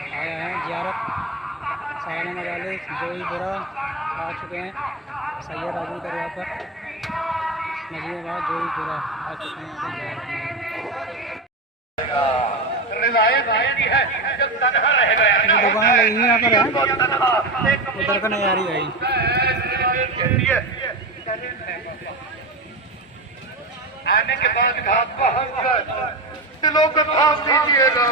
आए हैं जियारत सालाना मजालिस जोईपुरा आ चुके हैं। सैयद राजू दरगाह पर नजीमाबाद जोईपुरा आ चुके हैं। दुकान लगी यहाँ पर है, उधर का नहीं आ रही भाई। आने के बाद घाट पहुंच दिलों को थाम दीजिएगा।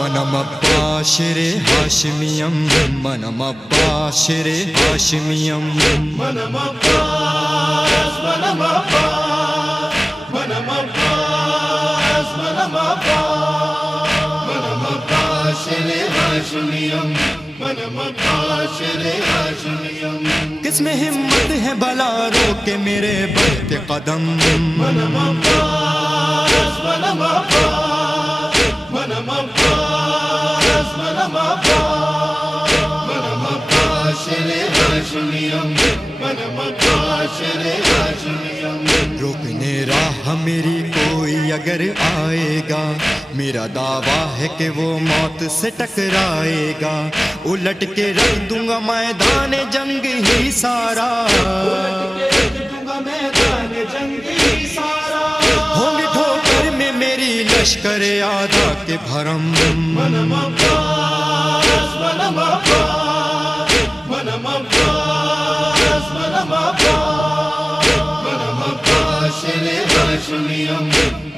मनम अब्बाशिरे हाशिमियम मनम अब्बाशिरे हाशिमियम मनम अब्बास मनम अब्बास मनम अब्बास मनम अब्बास मनम अब्बाशिरे हाशिमियम मनम अब्बाशिरे हाशिमियम। किसमें हिम्मत है भला रोके मेरे बढ़ते कदम मनम अब्बास मनम अब्बास मनम अब्बास मनम अब्बास मनम अब्बाशिरे हाशिमियम मनम अब्बाशिरे हाशिमियम। रोकने राह मेरी कोई अगर आएगा, मेरा दावा है कि वो मौत से टकराएगा। उलट के रख दूंगा मैदान जंग ही सारा, होंगे ठोकर में मेरी लश्कर आधा के भरम मनम अब्बास मनम अब्बास मनम अब्बास मनम अब्बास मनम अब्बाशिरे हाशिमियम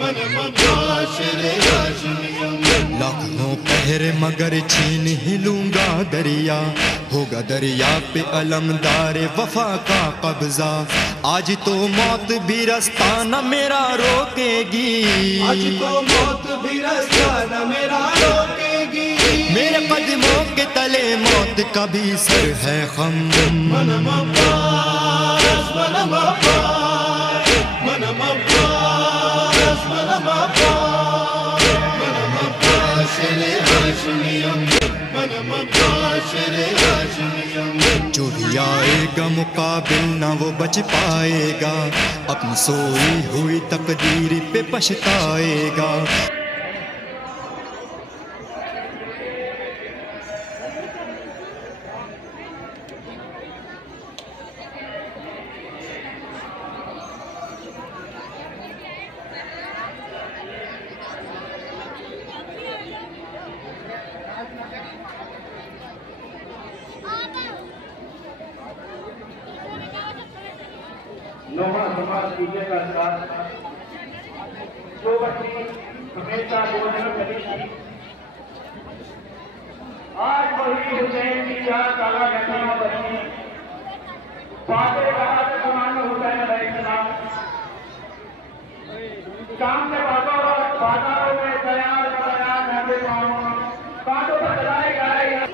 मनम अब्बाशिरे हाशिमियम। लाखों पहर मगर छीन ही लूंगा दरिया, होगा दरिया पे अलमदार वफा का कब्जा। आज तो मौत भी रास्ता न मेरा रोकेगी, आज तो मौत भी रास्ता न मेरा रोकेगी। मेरे कदमों के तले मौत का भी सर है खम मनम अब्बास मनम अब्बास मनम अब्बास मनम अब्बास मनम अब्बाशिरे हाशिमियम मनम अब्बाशिरे हाशिमियम। जो भी आएगा मुकाबिल ना वो बच पाएगा, अपनी सोई हुई तकदीर पे पछताएगा। लोहा समाज कीजिए का साथ जो बच्ची हमेशा बोलने चली थी, आज वही हुसैन की याद काला घटना बनी। बातें कहा समान हुसैन अलैहिस्सलाम शाम के बाजारों में तैयार नबी मोहम्मद बातों पर चलाए जा रहे हैं।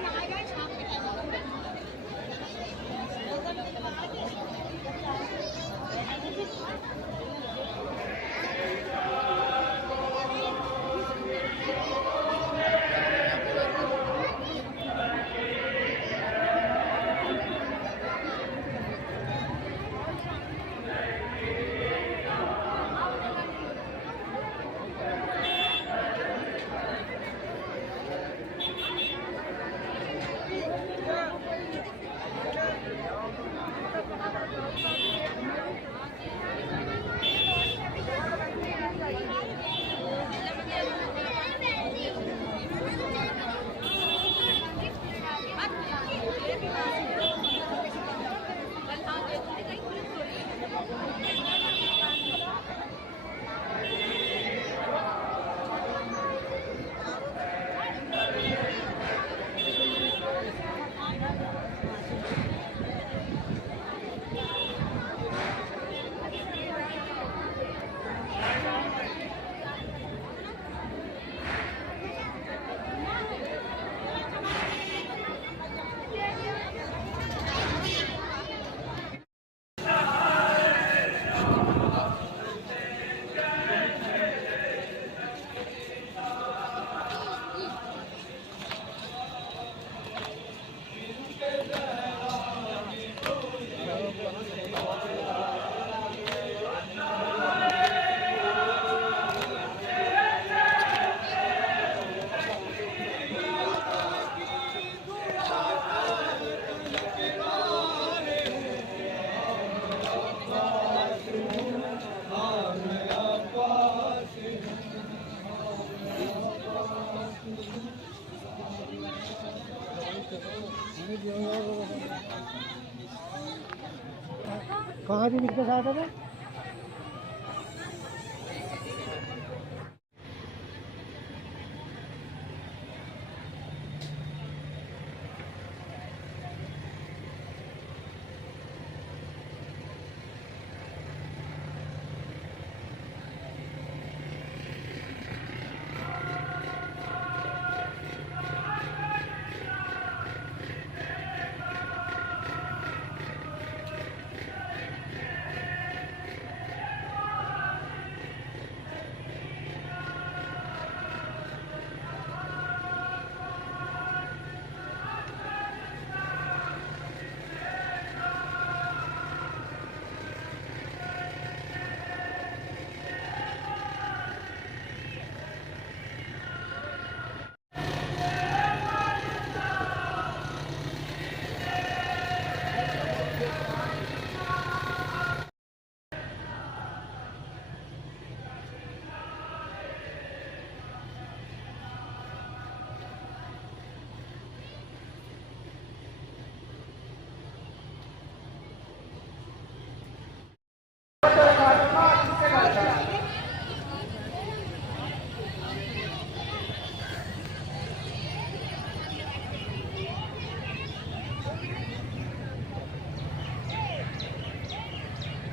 कहाँ भी निकल सकता था।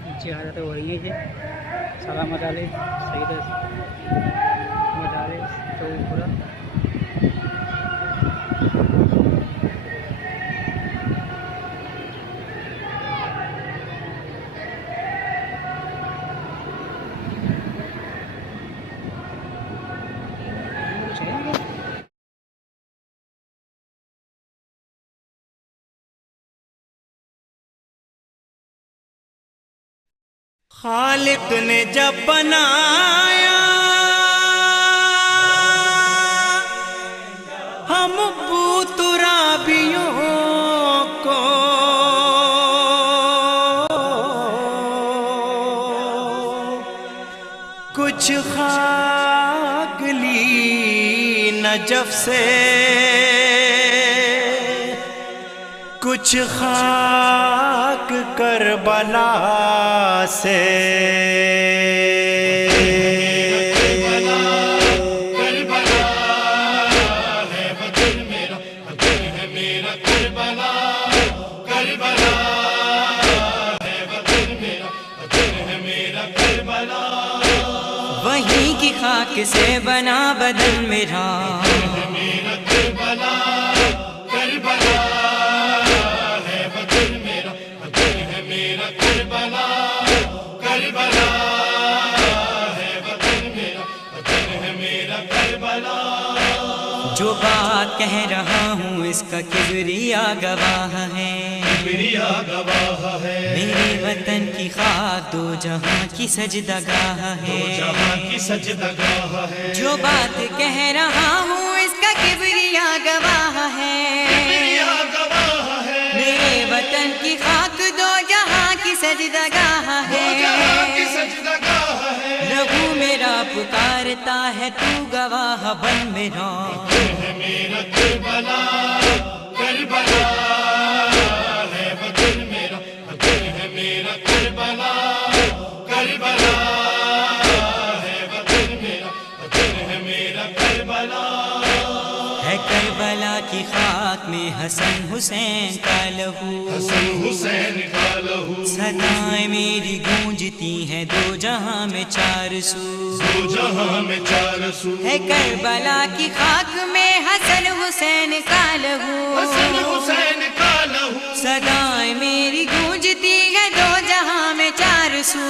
अच्छी हालत हो रही है सारा मजाले सही मजाले तो पूरा खालिक ने जब बनाया हम बूतुराबियों को, कुछ खाक ली नजफ से, कुछ खाक करबला से। वहीं की खाक से बना बदन मेरा, जो बात कह रहा हूँ इसका किबरिया गवाह है, मेरे वतन की खाक दो जहां की सजदगाह है, जो बात कह रहा हूँ इसका किबरिया गवाह है, मेरे वतन की खाक दो जहां की सजदगाह है। लहू मेरा पुकारता है तू गवाह बन मेरा, है करबला की खाक में हसन हुसैन का लहू, सदाएं मेरी गूंजती हैं दो जहां में चार सू, है करबला की खाक में हसन हुसैन का लहू, सदाएं मेरी गूंजती है दो जहां में चार सू।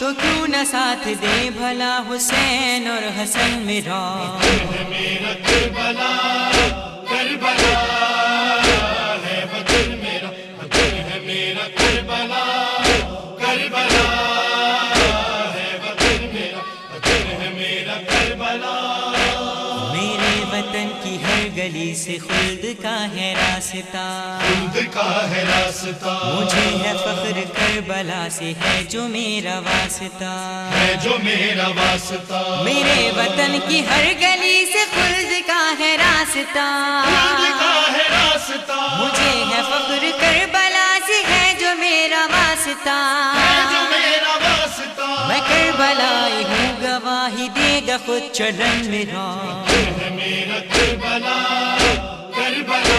तो क्यों न साथ दे भला हुसैन और हसन मेरा, गली से खुल्द का है रास्ता, खुद का है रास्ता, मुझे है फख्र करबला से है जो मेरा वास्ता, है जो मेरा वास्ता। मेरे वतन की हर गली से खुल्द का है रास्ता, खुद का है रास्ता, मुझे है फख्र करबला से है जो मेरा वास्ता, है जो मेरा वास्ता। मैं करबलाई हूँ गवाही देगा खुद चलन मेरा, है मेरा करबला, करबला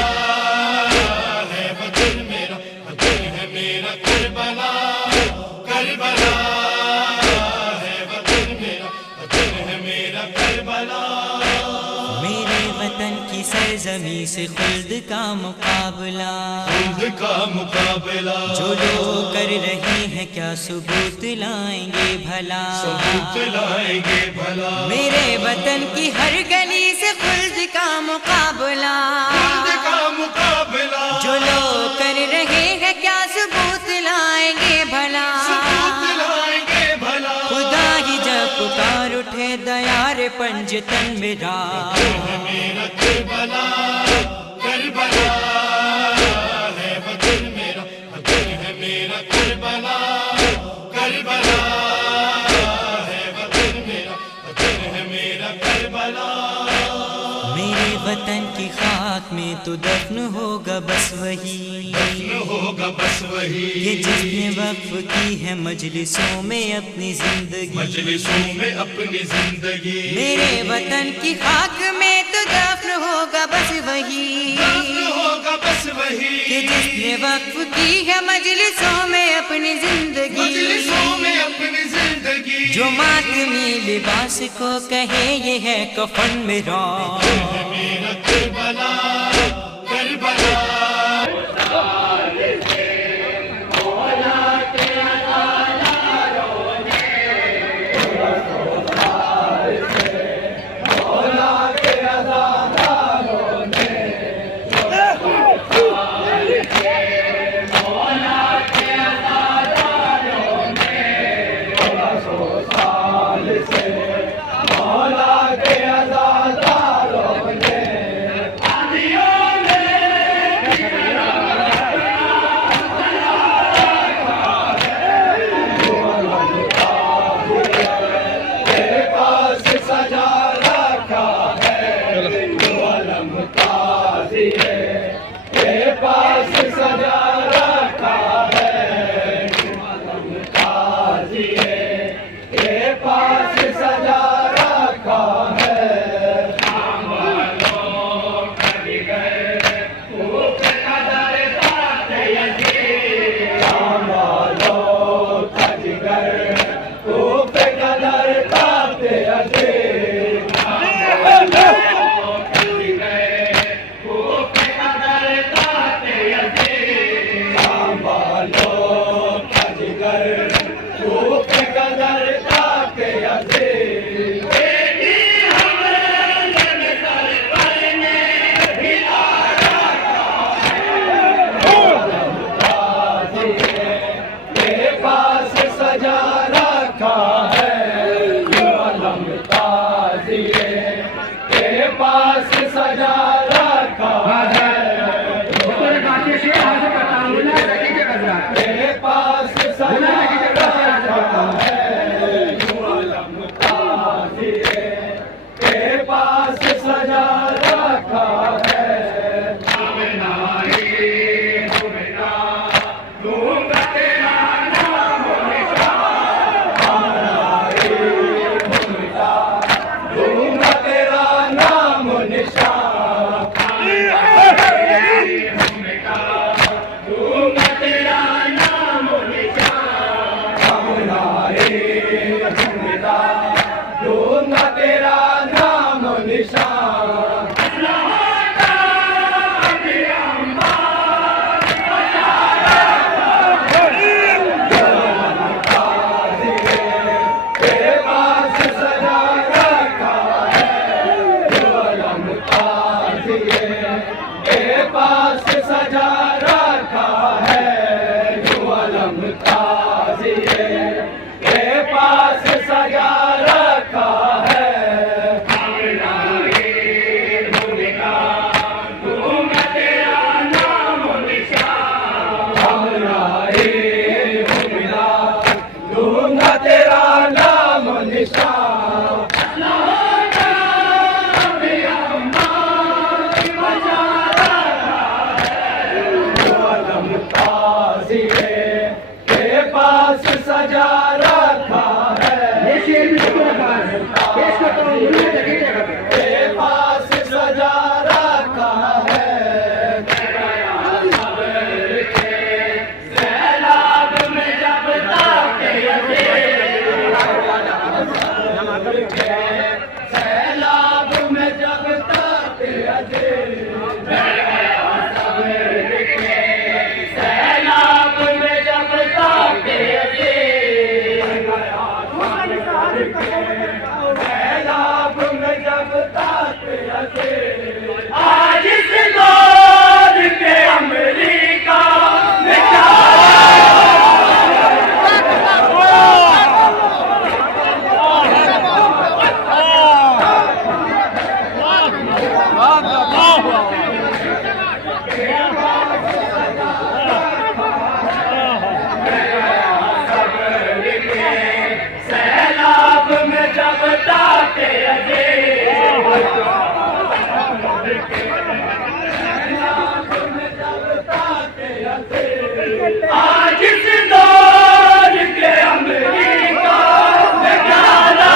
है वतन मेरा, वतन है मेरा करबला, करबला है वतन मेरा, वतन है मेरा करबला। मेरे वतन की सरजमी से खुल्द का मुकाबला, खुद का मुकाबला, जो लोग कर रहे हैं क्या सबूत लाएंगे भला, सबूत लाएंगे भला। मेरे वतन की हर गली से खुल्द का मुकाबला, खुद का मुकाबला, जो लोग कर रहे हैं क्या सबूत लाएंगे भला, सबूत लाएंगे भला। खुदा ही जब पुकार उठे दयार पंजतन मेरा, है मेरा करबला, करबला है वतन मेरा, वतन है मेरा करबला, करबला है वतन मेरा, वतन है मेरा करबला। मेरे वतन की खाक में तो दफन होगा बस वही, दफन होगा बस वही, ये जिसने वक्फ की है मजलिसों में अपनी जिंदगी, मजलिसों में अपनी जिंदगी। मेरे वतन की खाक में तो दफन होगा बस वही, दफन होगा बस वही, कि जिसने वक्फ की है मजलिसों में अपनी जिंदगी, मजलिसों में अपनी जिंदगी। जो मातमी लिबास को कहे ये है कफन मेरा, है मेरा करबला, करबला मौला के अज़ादारों ने सजा रखा है। ये शेर भी सबको रखा है। पेश करता हूँ मुन्ने जगह जगह पे। बेपास सजा रखा है। सैलाब में जब ताके सैलाब में जब ताके सैलाब में जब ताके सैलाब में जब ताके आज इस दौर के अमेरिका में सैलाब में जब ताके आज इस दौर के अमेरिका में गाना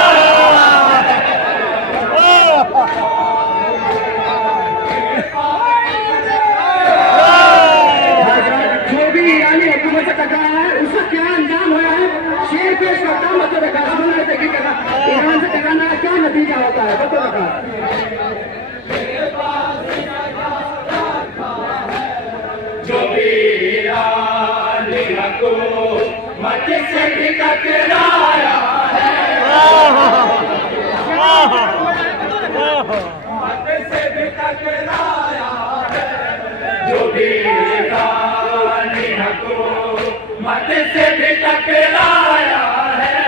जो भी ईरानी हुकूमत से टकरा है उसका क्या अंजाम हुआ है। शेर पेश करता हूँ मतलब ईरान से टकराना का क्या नतीजा होता है बता रखा। जो भी ईरानी हुकूमत से भी टकराया है मत से भी टकराया है। जो भी ईरानी हुकूमत से भी टकराया है।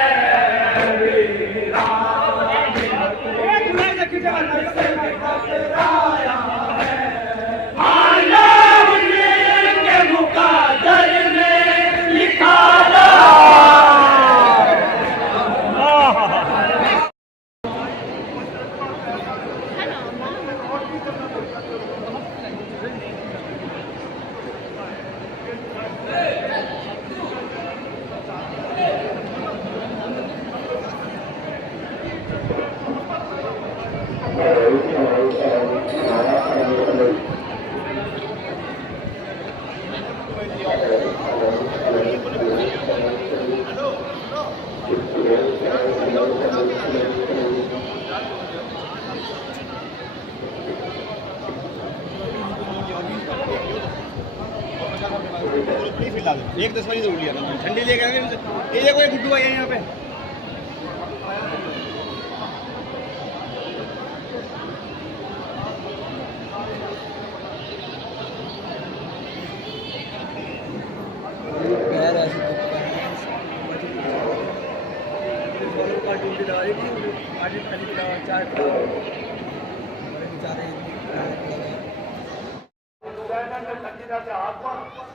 एक 10 वाली जरूर लिया था ठंडी लेके आए ये कोई गुड्डू आई है यहाँ पे।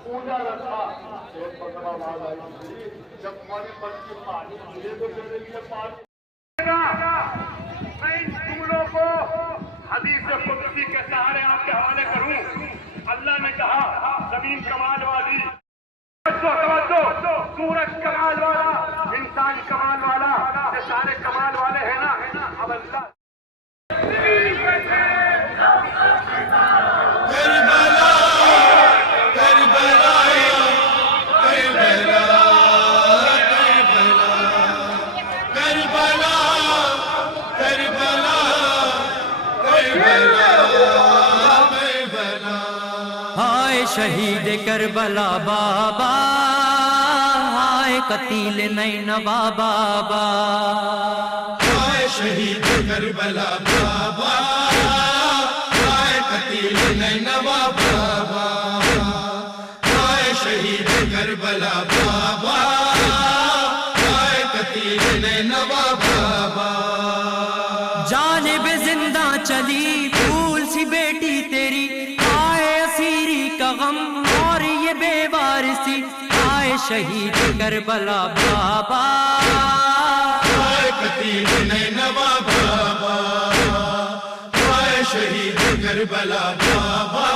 पूजा रखा जब हमारी बच्ची पानी मुझे तो पानी मैं इन जूमलों को हदीस कुदसी के सहारे आपके हवाले करूं। अल्लाह ने कहा जमीन कमाल वाली सूरज कमाल वाला इंसान कमाल वाला ये सारे कमाल वाले हैं ना। अब अल्लाह शहीद करबला बाबा हाय कतील नैनवा बाबा। हाय शहीद करबला बाबा हाय कतील नैनवा बाबा। हाय शहीद करबला बाबा हाय कतील नैनवा बाबा। जानिब जिंदा चली फूल सी बेटी तेरी आए असीरी का गम और ये बेवारसी आए शहीद करबला बाबा। हाय कतील नैनवा बाबा हाय शहीद करबला बाबा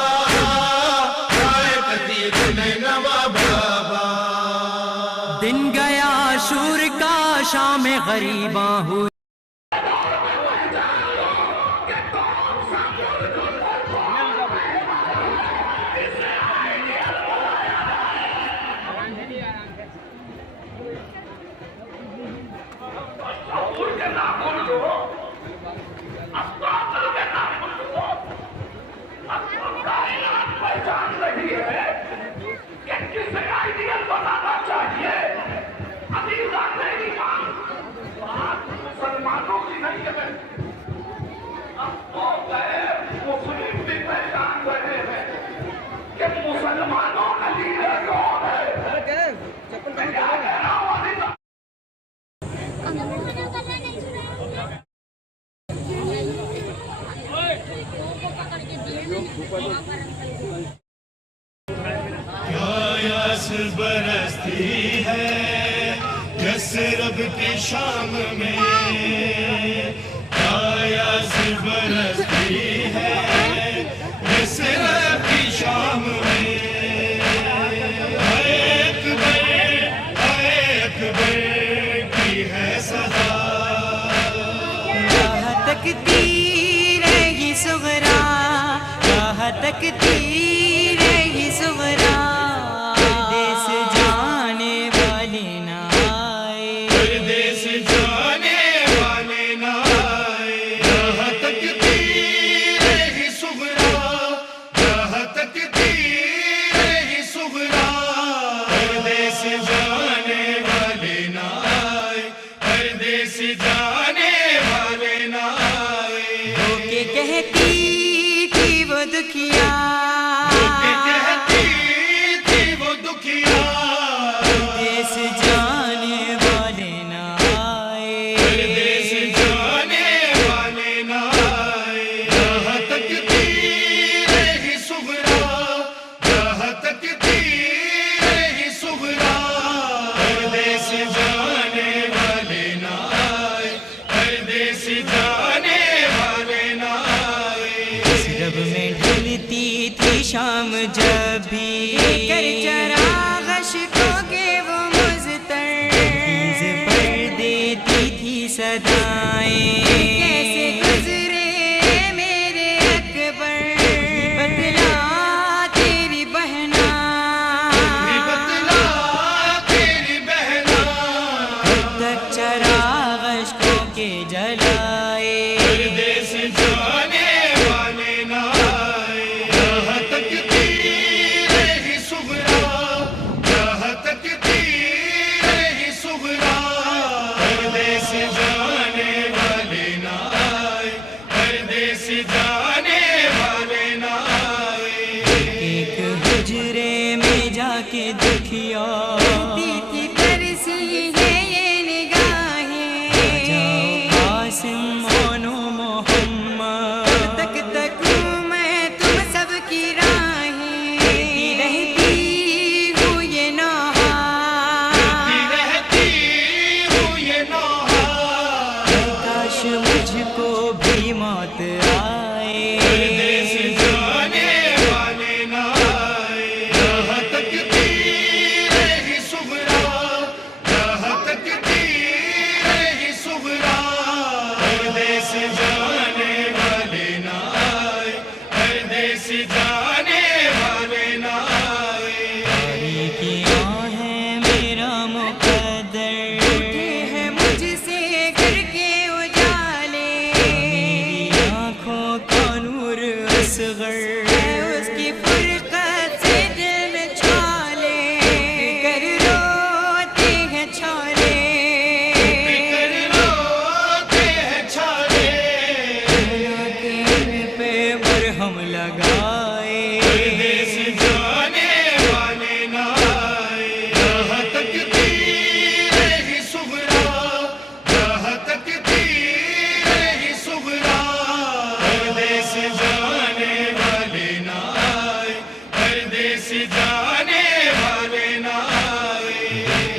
हाय कतील नैनवा बाबा। दिन गया शाम गरीबा हुई। मुसलमानों की नहीं है, अब तो गए मुस्लिम भी पहचान रहे हैं कि मुसलमानों का लीडर कौन है। क्या यासिर बरसती है यसरब की शाम में, क्या यासिर बरसती है यसरब की शाम में। हाय अकबर की है सदा, तकदीर ही सुगरा, तकदीर ही सुगरा, देश जाने वाले ना आए, परदेस जाने वाले ना आए। यहाँ तकदीर ही सुगरा, यहाँ तकदीर ही सुगरा, परदेस जाने वाले ना आए, परदेस जाने वाले ना आए। के कहती थी वो दुखिया, कहती थी वो दुखिया, देश जाने वाले ना आए, परदेस जाने वाले ना आए। यहाँ तकदीर ही सुगरा, यहाँ तकदीर ही सुगरा, परदेस जाने वाले ना आए, परदेस जाने वाले ना आए। रब में ढलती थी शाम जब भी कर चराग अश्कों के वो मुज़तर, तेज़ पर देती थी सदाएं। कैसे गुजरे मेरे अकबर, बतला तेरी बहना, बतला तेरी बहना, कब तक चराग अश्कों के जलाए। परदेस जाने वाले ना आए। यहाँ तकदीर ही सुगरा, यहाँ तकदीर ही सुगरा, परदेस जाने वाले ना आए, परदेस जाने वाले ना आए। एक हुजरे में जाके दुखिया थी तरसी है ये निगाहें, जाओ कासिम मोनो मोहम्मद, तक तक मैं तुम सबकी राहें, रहती हूँ ये नौहा, रहती हूँ ये नौहा, काश मुझको भी मौत आए। परदेस जाने वाले ना आए। यहाँ तकदीर ही सुगरा, यहाँ तकदीर ही सुगरा, परदेस जाने वाले ना आए, परदेस जाने वाले ना आए। किया है मेरा मुकद्दर, उठे हैं मुझसे घर के उजाले, मेरी आँखों का नूर असगर है उसकी फुरकत से दिल में छाले, कर रोते हैं छाले, कर रोते हैं छाले, के पे मरहम लगाए। परदेस जाने वाले ना आए। यहाँ तकदीर ही सुगरा, यहाँ तकदीर ही सुगरा, परदेस जाने वाले ना आए, परदेस जाने वाले ना आए।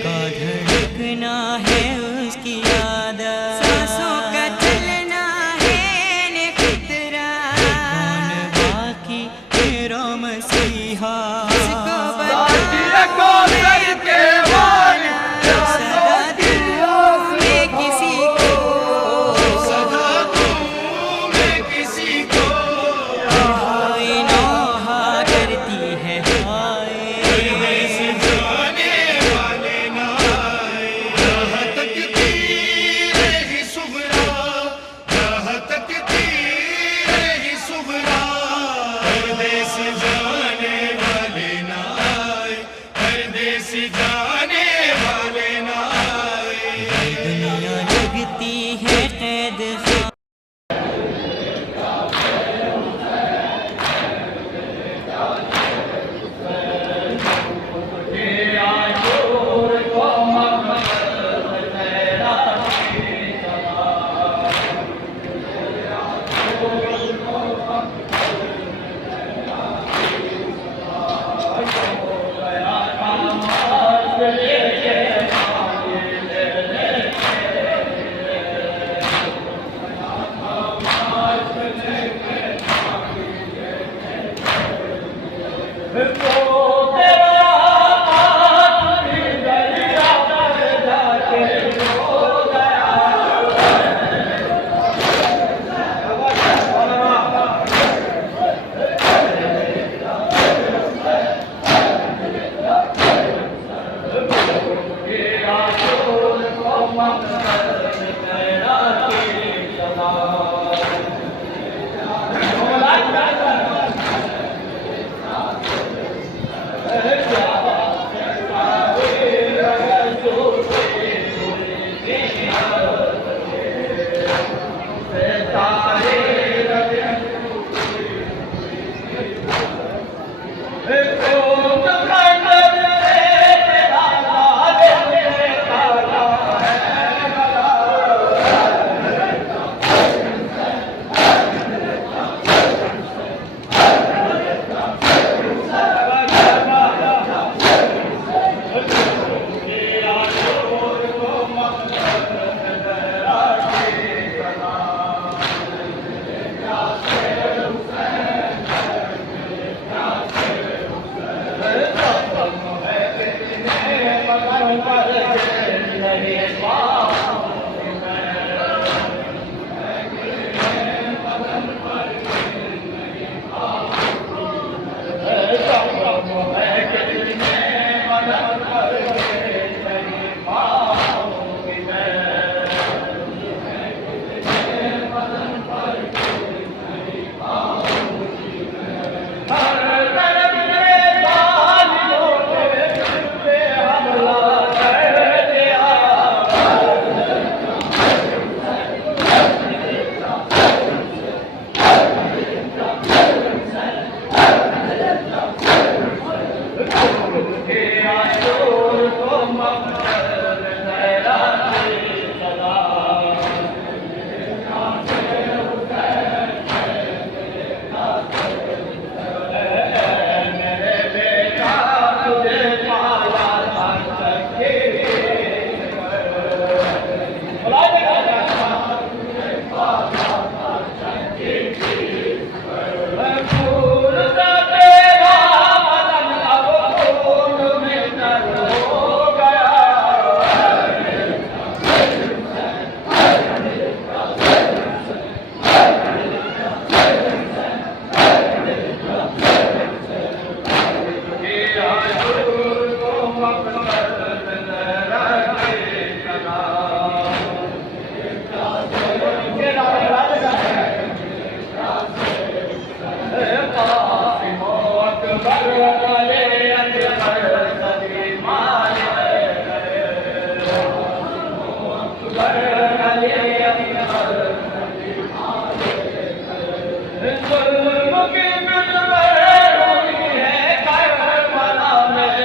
का धड़कना है उसकी आदत, सांसों का चलना है ने फितरा, कौन बाकी तेरा मसीहा, इसको बता सदा तू जुल्म की बिल में हुई है कर मना में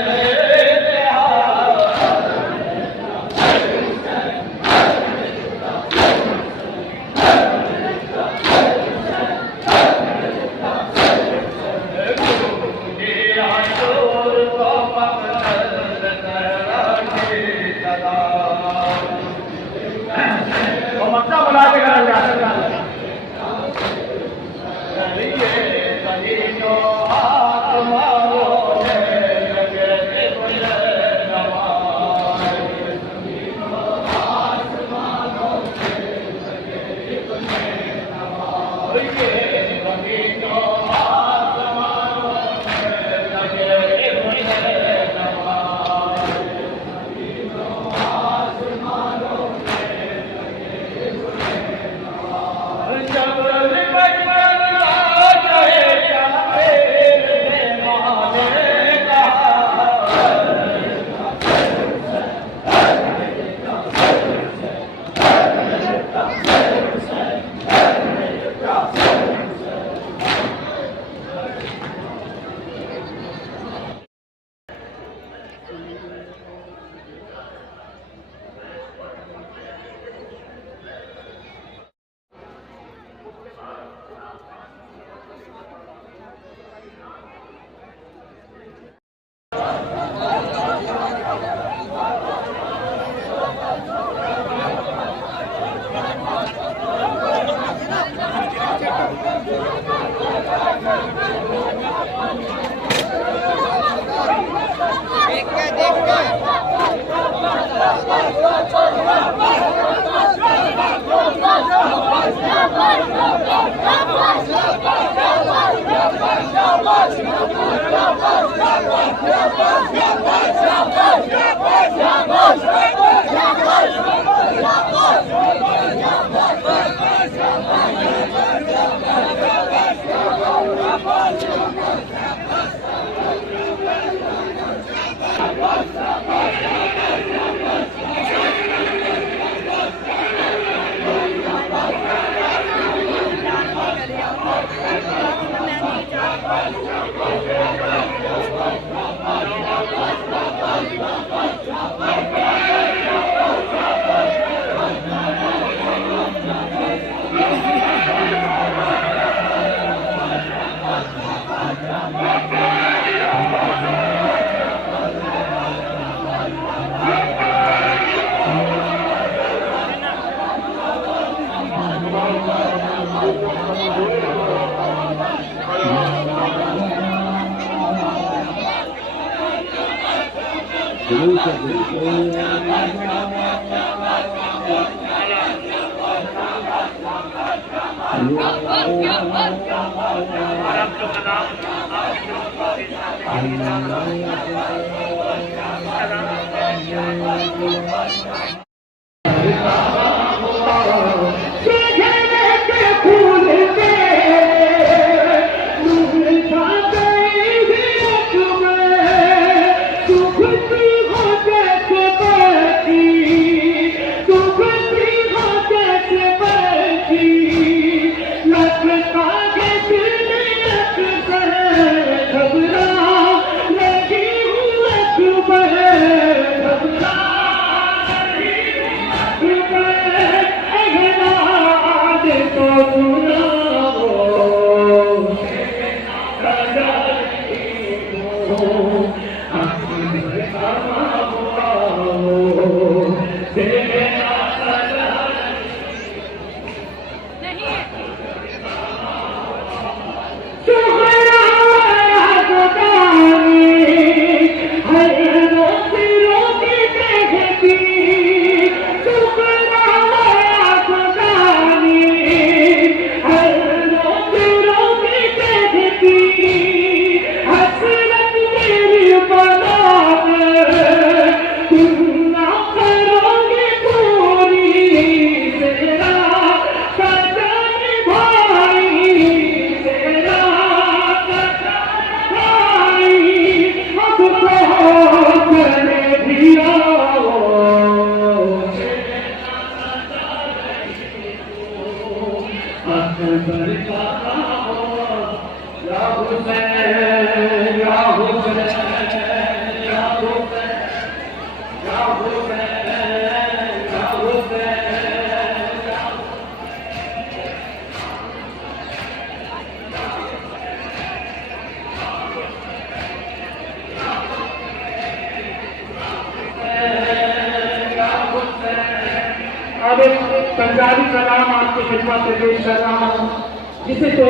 अब एक पंजाबी कलाम आपके खिदमत में पेश कर रहा हूँ जिसे तो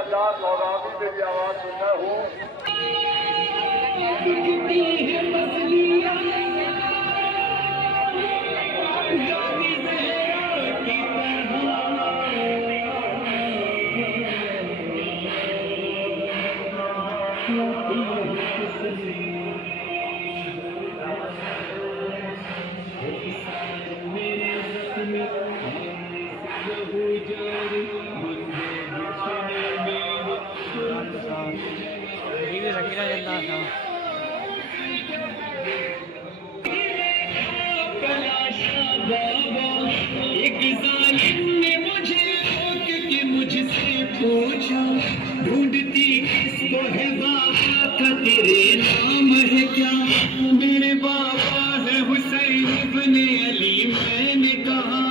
अल्लाह सौगामी से भी आवाज सुनना हूँ। बीवी शकीला जिंदा था। एक जालिम ने मुझे रोक के मुझसे पूछा, ढूंढती किसको है बाबा का तेरे नाम है क्या? मेरे बाबा है हुसैन इब्ने अली। मैंने कहा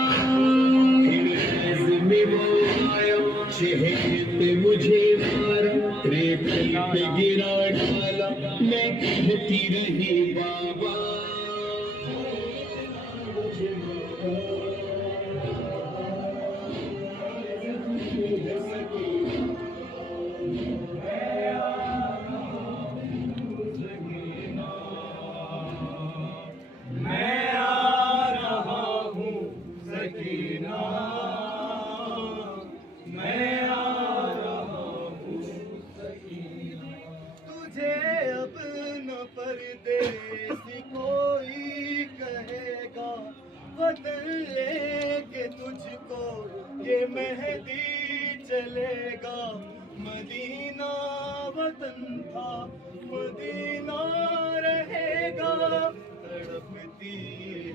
फिर में वो आया, चेहरे पे मुझे मारा, रेत पे गिरा डाला, मैं कहती रही बाबा। तुझे अब न परदेसी कोई कहेगा, वतन लेके तुझको ये मेहदी चलेगा। मदीना वतन था, मदीना रहेगा। तड़पती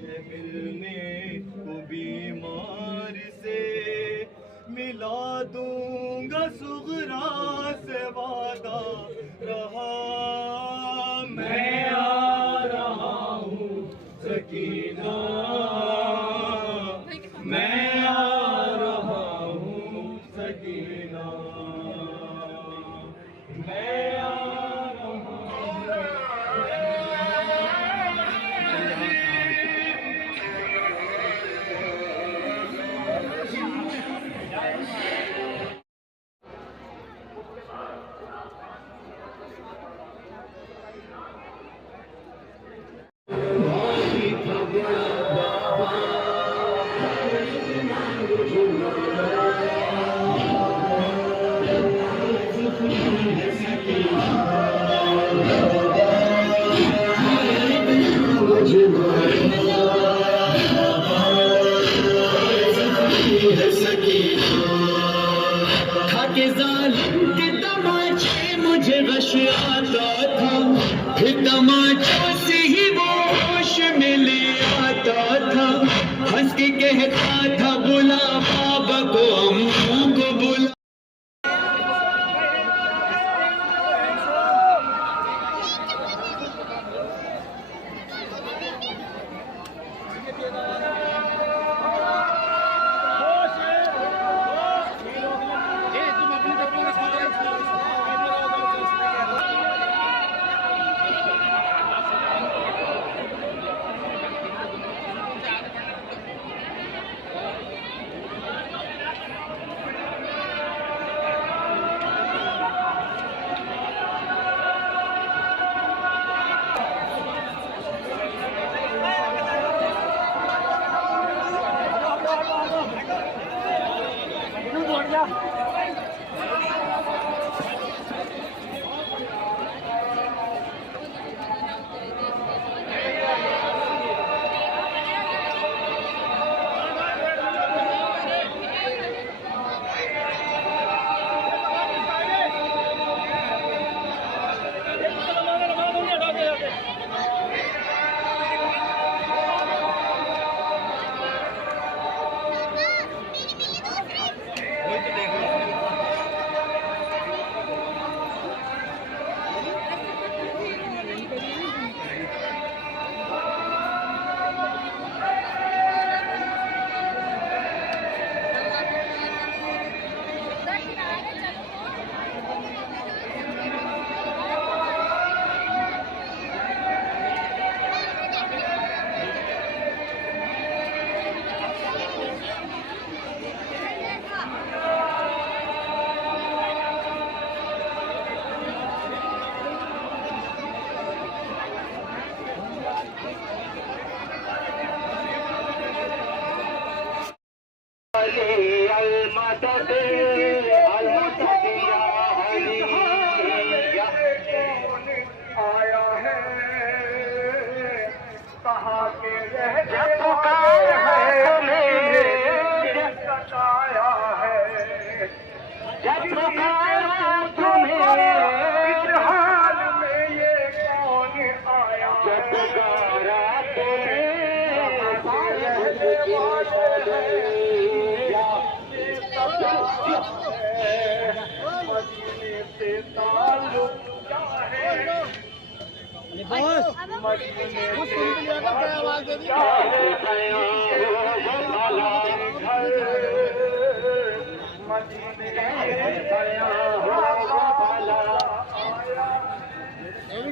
है मिलने को बीमार से, मिला दूंगा सुगरा से वादा रहा। मैं आ रहा हूँ सकीना, मैं आ रहा हूँ सकीना, मैं आ खाके जालिम के तमाचे मुझे गश आता था, फिर तमाचों से ही वो होश में ले आता था। हंस के कहता था बुला बाबा को, अम्मू को बुला।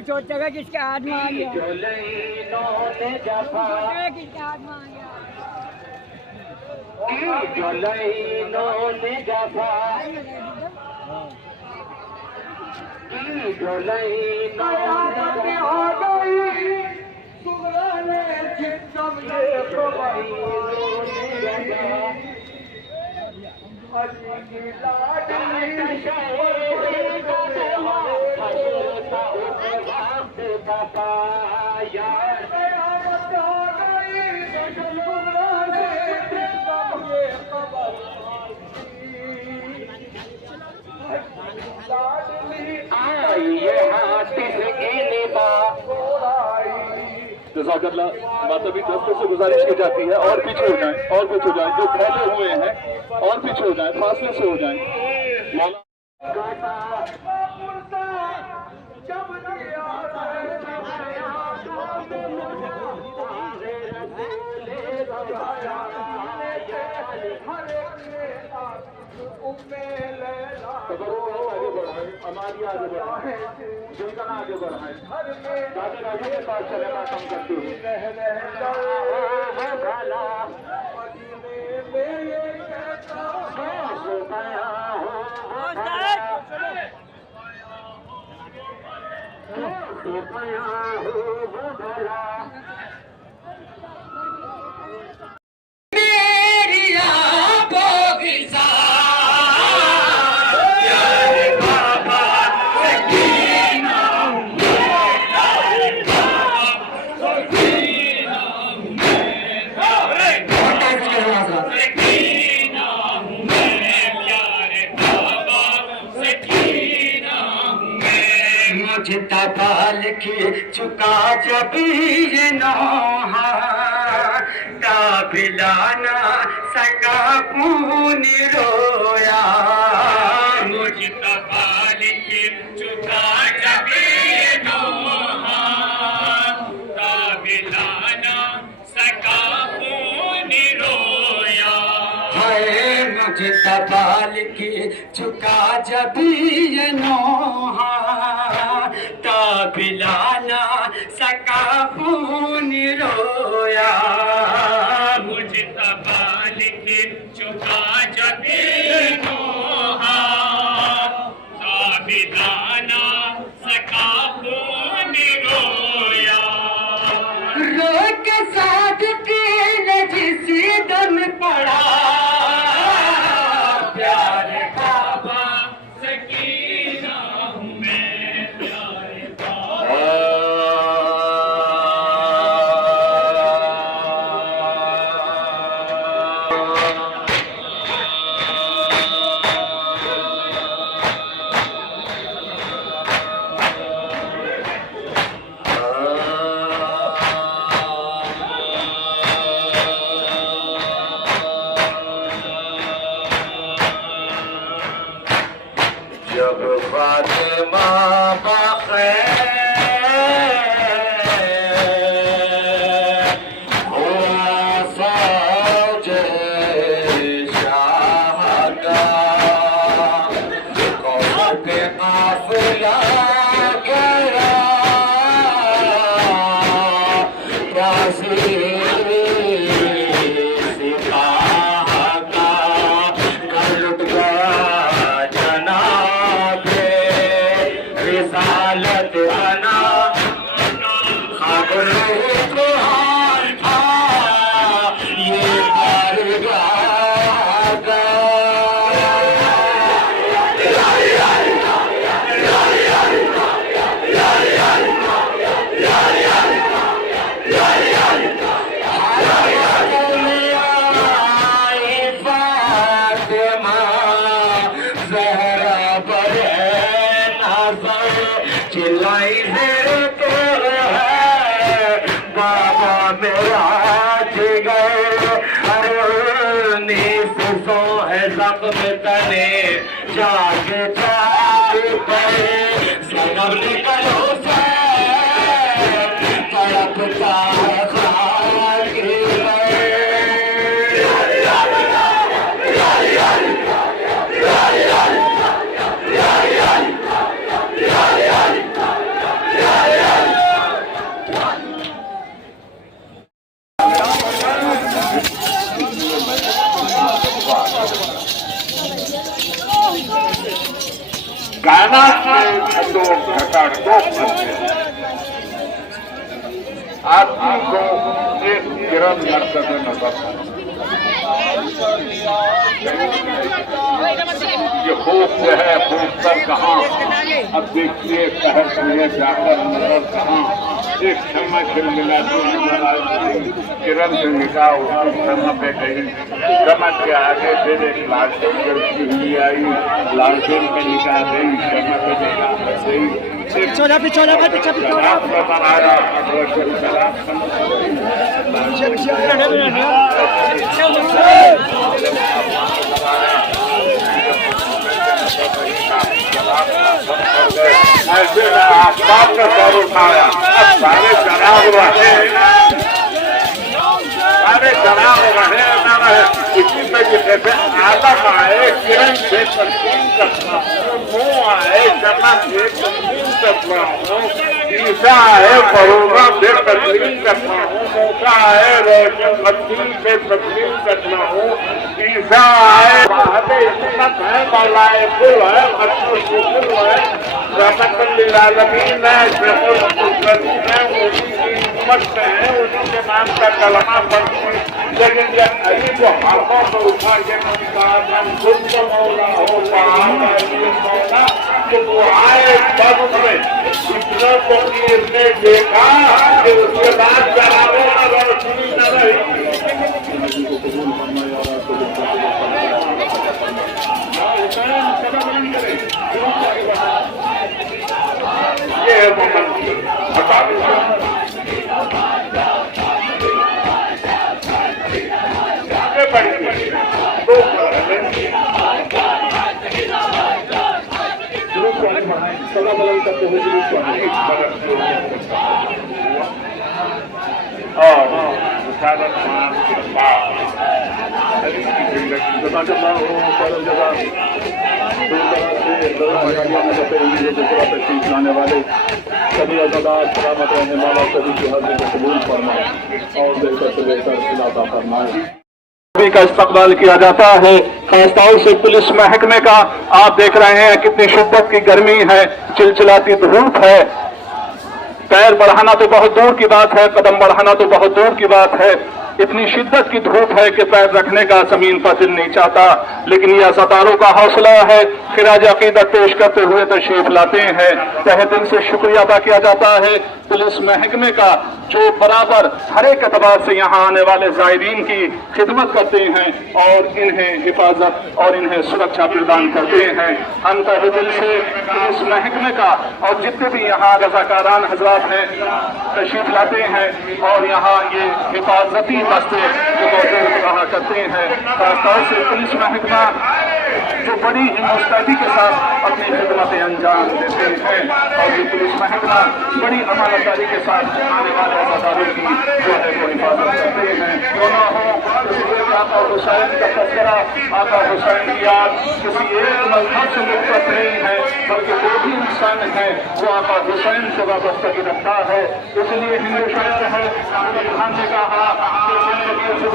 चोट जगह किसके हाथ में आ गया, किसके हाथ में आ गया। जज़ाकल्लाह। मातमी दोस्तों से गुजारिश की जाती है और पीछे हो जाएं, और पीछे हो जाएं, जो फैले हुए हैं और पीछे हो जाएं, फासले से हो जाएं। आगे बढ़ाएं, हमारी आगे बढ़ाएं, जिनका आगे बढ़ाएं, दादा दादी के पास चले मातम करते हुए। तबाल के चुका जब ये नौहा बिलाना सका खून रोया, मुझ तबाल के चुका जब ये नौहा बिलाना सका खून रोया। है मुझ तबाल के चुका जब ये नौहा बिलाना सका खून रोया, मुझ तबाल के चुका जब नोहा बिलाना सका खून रोया। रोक साथ के जिस दम पड़ा प्यार बाबा सकीना हूँ मैं, प्यार बाबा। जब फातिमा चिल्लाई तो है बाबा मेरा गए, अरे नीस सो है सब तने जाके जैनब ने करो से तड़पता खाक गाना से घटो घटा दो आदमी को एक किरण करते नजर ये खूब है खूब कर कहाँ अब देखिए शहर से जाकर नजर कहाँ एक क्षमा खिलमिलाती नजर आई किरण से निकाह उसकी क्षमा पे गई क्षमा के आगे फिर एक लालटेन जलती हुई आई लालटेन पे निकाह गई क्षमा पे निकाह गई पिछोड़ा पिछोड़ा भाई पीछे पिछोड़ा बनाया ऐसे आसपास का सर उठाया अब सारे जनाब रहे ना रहे इसी में जैसे आलम आए किरण से तस्लीम करना मुँह आए जमा से तस्लीम करना हूँ ईसा है फरूगा से तस्लीम करना हूँ मूसा है रोशन बत्ती से तस्लीम करना हूँ ईसा है बाहर इस्मत है मौलाए कुल है अब्दुल है रहमतुल्लिल है शफीउल है उन्हीं की उम्मत में है उन्हीं के नाम का कलमा पढ़ते लेकिन जब अली को हाथों पर उठा के कहा खुद को मौला हो मौला तो वो आए बद में इतना को पीर ने देखा कि उसके बाद जनाबों में रोशनी न रही ये है मोहम्मद बता जाने वाले सभी अदादार सलामत रहने वाला सभी की हाजिर को कबूल फरमाए और बेहतर खिलाता फरमाए का इस्तकबाल किया जाता है खासतौर से पुलिस महकमे का। आप देख रहे हैं कितनी शिद्दत की गर्मी है, चिलचिलाती धूप है। पैर बढ़ाना तो बहुत दूर की बात है, कदम बढ़ाना तो बहुत दूर की बात है। इतनी शिद्दत की धूप है कि पैर रखने का जमीन पर दिल नहीं चाहता, लेकिन यह अज़ादारों का हौसला है। खिराज अकीदत पेश करते हुए तशरीफ लाते हैं। तहे दिल से शुक्रिया अदा किया जाता है पुलिस महकमे का, जो बराबर हर एक एतबार से यहाँ आने वाले ज़ायरीन की खिदमत करते हैं और इन्हें हिफाजत और इन्हें सुरक्षा प्रदान करते हैं। हम तहे दिल से पुलिस महकमे का और जितने भी यहाँ रज़ाकारान हजरात हैं तशरीफ लाते हैं और यहाँ ये हिफाजती दस्ते जो मौजूद रहा करते हैं। खासतौर से पुलिस महकमा जो बड़ी ही मुस्तैदी के साथ अपनी खिदमतें अंजाम देते हैं और ये पुलिस महकमा बड़ी अमानतदारी के साथ आने वाले अज़ादारों की जो है वो हिफाजत करते हैं। दोनों हो आका हुसैन का तस्करा, आका हुसैन की याद किसी एक मजहब से मुख्तलिफ नहीं है, बल्कि जो भी इंसान है वो आका हुसैन से वाबस्तगी रखता है। इसलिए हिंदू शायर है खान ने कहा कि जिंदगी से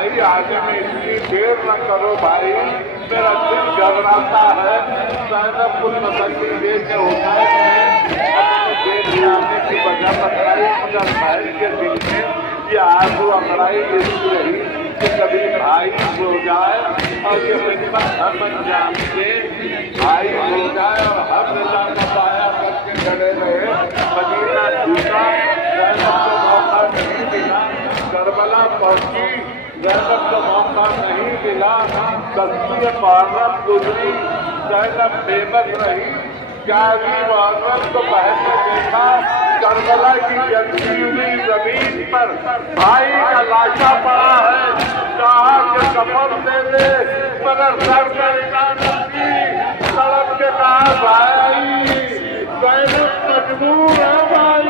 भाई आगे में इतनी देर न करो भाई, मेरा दिल घबराता है। सैनपुर नसली देश होता है, देश में आने की वजह बताई, मगर भाई के दिल में ये आंसू अकड़ाई इसकी रही कि कभी भाई हो जाए और ये खिदमत हम अंजाम के भाई हो जाए और हर निजाम पाया करके खड़े रहे। मदीना झूठा, जैनब को मौका नहीं मिला, करबला पहुंची, जैनब को मौका नहीं मिला, तस्वीर मुहर्रम गुजरी, जैनब बेबस रही, 11वीं मुहर्रम को बहन ने देखा, करबला की जलती हुई जमीन पर भाई का लाशा पड़ा है, कहा कि कफन दे दे, मगर सर पर सड़क के कहा भाई जैनब मजबूर है भाई,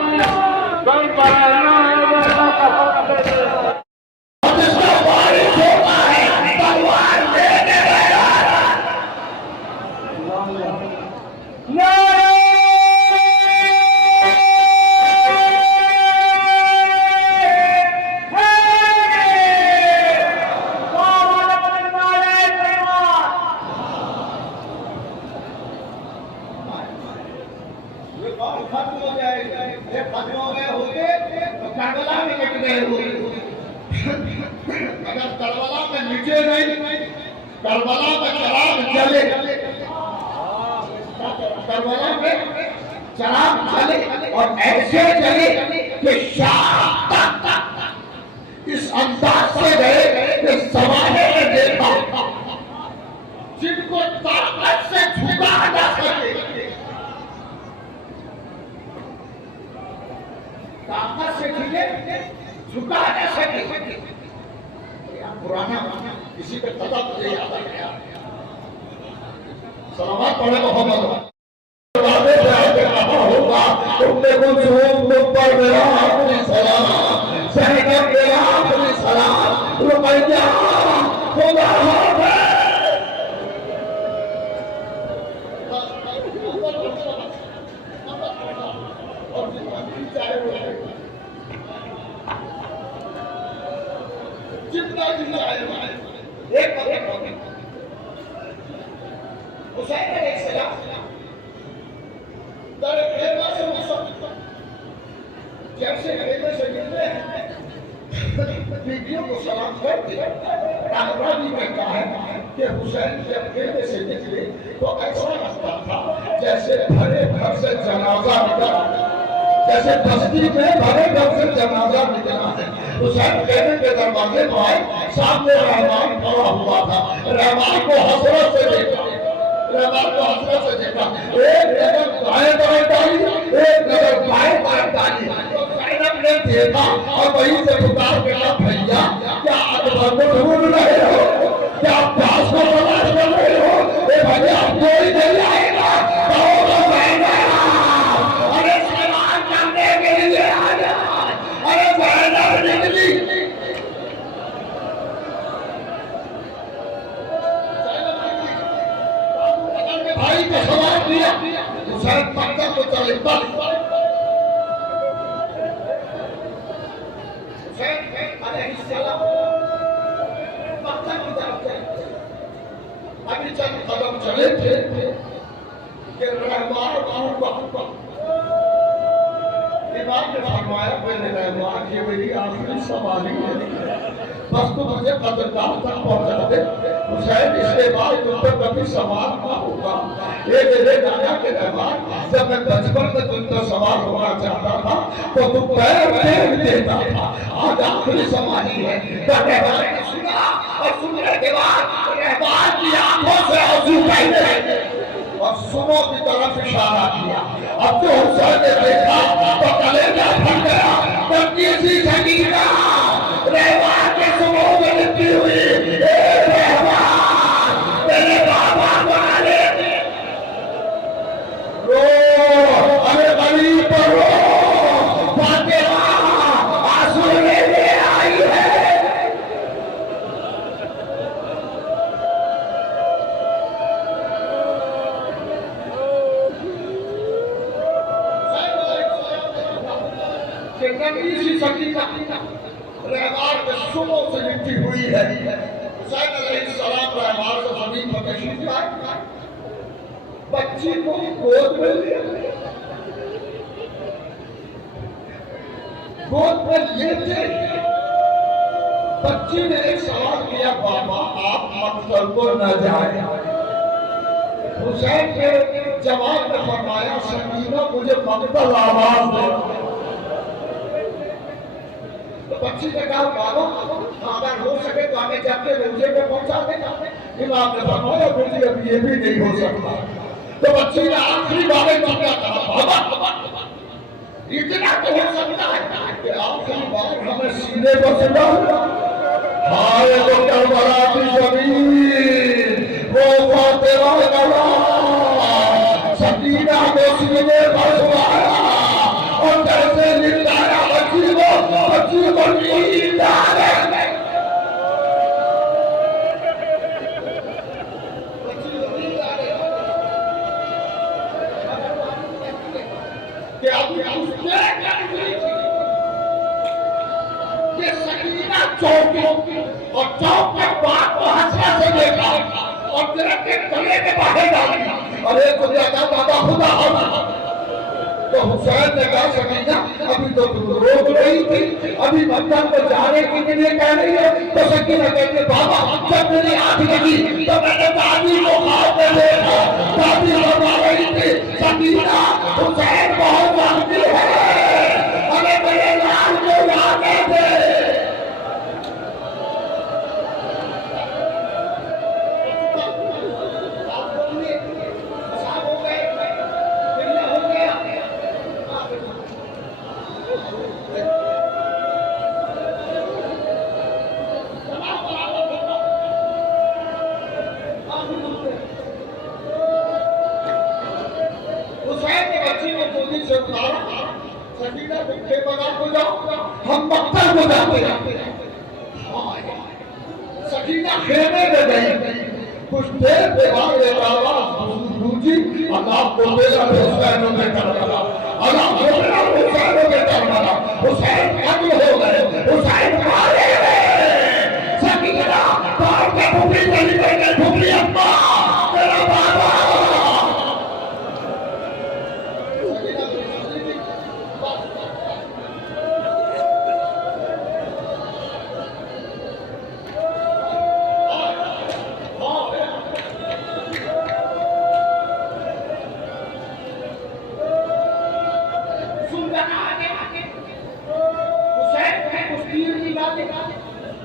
सर बढ़ाना है वरना कफन दे दे। खत्म हो जाएगा, ये खत्म हो गए होते तो करबला में मिट गए होते। अगर करबला में मिटे नहीं, करबला में चराग जले, करबला में चराग जले और ऐसे जले कि शाम तक इस अंदाज से गए कि समाने में देखा जिनको ताकत से झुका जा सके, ताकत से झुका जा सके। पुराना किसी पे पता मुझे याद आ गया, सलावत पढ़े मोहम्मद होगा तुमने कुछ पर मेरा अपनी सलाम सहकर मेरा अपनी सलाम रुपया खुदा जितना जितना एक हुसैन अलैहिस्सलाम दर खेमा से मुसफ़ जैसे खेमे से मिलते हैं बीवियों को सलाम कर दिया। रामरानी कहता है कि हुसैन जब खेमे से निकले तो ऐसा लगता था जैसे भरे घर से जनाजा निकला, जैसे बस्ती में भरे घर से जनाजा निकला है। हुसैन खेमे के दरवाजे पर आए, सामने रहमान खड़ा हुआ था, रहमान को हसरत से देखा, रहमान को हसरत से देखा, एक नजर दाएं तरफ डाली, एक नजर बाएं तरफ डाली। तो ज़ैनब ने देखा और वहीं से पुकार कहा, भैया क्या अकबर को ढूंढ रहे हो, क्या अब्बास को तलाश कर रहे हो? ए भैया कोई नहीं आएगा, अरे सलाम करने के लिए आ जा, अरे ज़ैनब निकली। भाई को सलाम दिया, हुसैन मक्का को चले अभी चंद कदम चले थे कि रहमान इमाम ने फरमाया, मैंने रहमान ये मेरी आखिरी सवारी है, बस तो मुझे कदरगाह तक पहुंचा दे। हुसैन इसके बाद तुम पर कभी सवाल ना होगा। ये मेरे दादा के रहमान, जब मैं बचपन में तुम पर सवाल होना चाहता था तो तुम पैर फेर देता था, आज आखिरी सवारी है। रहमान ने सुना और सुनने के बाद रहमान की आंखों से आंसू बहे और सुनो की तरफ इशारा किया। अब तो हुसैन ने देखा तो कलेजा फट गया, तब किसी सकीना रहमान के सुनो में लिपटी हुई, रहमान तेरे बाबा बना ले, रो अरे गरीब पर रो, फातिमा आंसू लेने आई है। रहमान के सुनो से लिपटी बच्ची हुई है, हुसैन अलैहिस्सलाम रहमान से जमीन पर तशरीफ लाए, बच्ची को गोद में लिया, गोद में लेते बच्ची ने एक सवाल किया, बाबा आप मकतल को न जाए। हुसैन के जवाब में फरमाया, सकीना मुझे मकतल आवाज दे। तो बच्ची ने कहा, बाबा अगर हो सके तो हमें जाके रोजे में पहुंचा देना। इमाम ने फरमाया, बेटी अब ये भी नहीं हो सकता। तो बच्ची ने आखिरी बार क्या कहा, बाबा इतना तो हो सकता है कि आखिरी बार हमें सीने पर सुना। हाय तो करबला की जमीन, वो फातिमा गवा, सकीना को सीने पर सुलाया और कैसे निकलाया बच्ची को नींद आ गई। क्या ये सकीना चौक और चौक के बात को हंसा से देखा और तिरक के गले में बाहर डाल दिया। अरे तो क्या कहा, बाबा खुदा होगा। तो हुसैन ने कहा, सकीना अभी तो तुम रोक रही थी, अभी मक्का को जाने के लिए कह रही है। तो सकीना कहते, बाबा जब मेरी आंख लगी तो मैंने दादी को ख्वाब में देखा, दादी बता रही थी, सकीना हुसैन बहुत जानती है, अरे मेरे लाल को याद है। हम मक्का को जाते सकीना खेमे में गई, कुछ देर के बाद एक आवाज गूंजी, अल्लाह को मेरा हुसैन में करबला, अल्लाह को मेरा हुसैन में करबला। हुसैन कत्ल हो गए, हुसैन मारे गए। सकीना बाप के फुफी चली गई, फुफी अम्मा मेरा बाबा।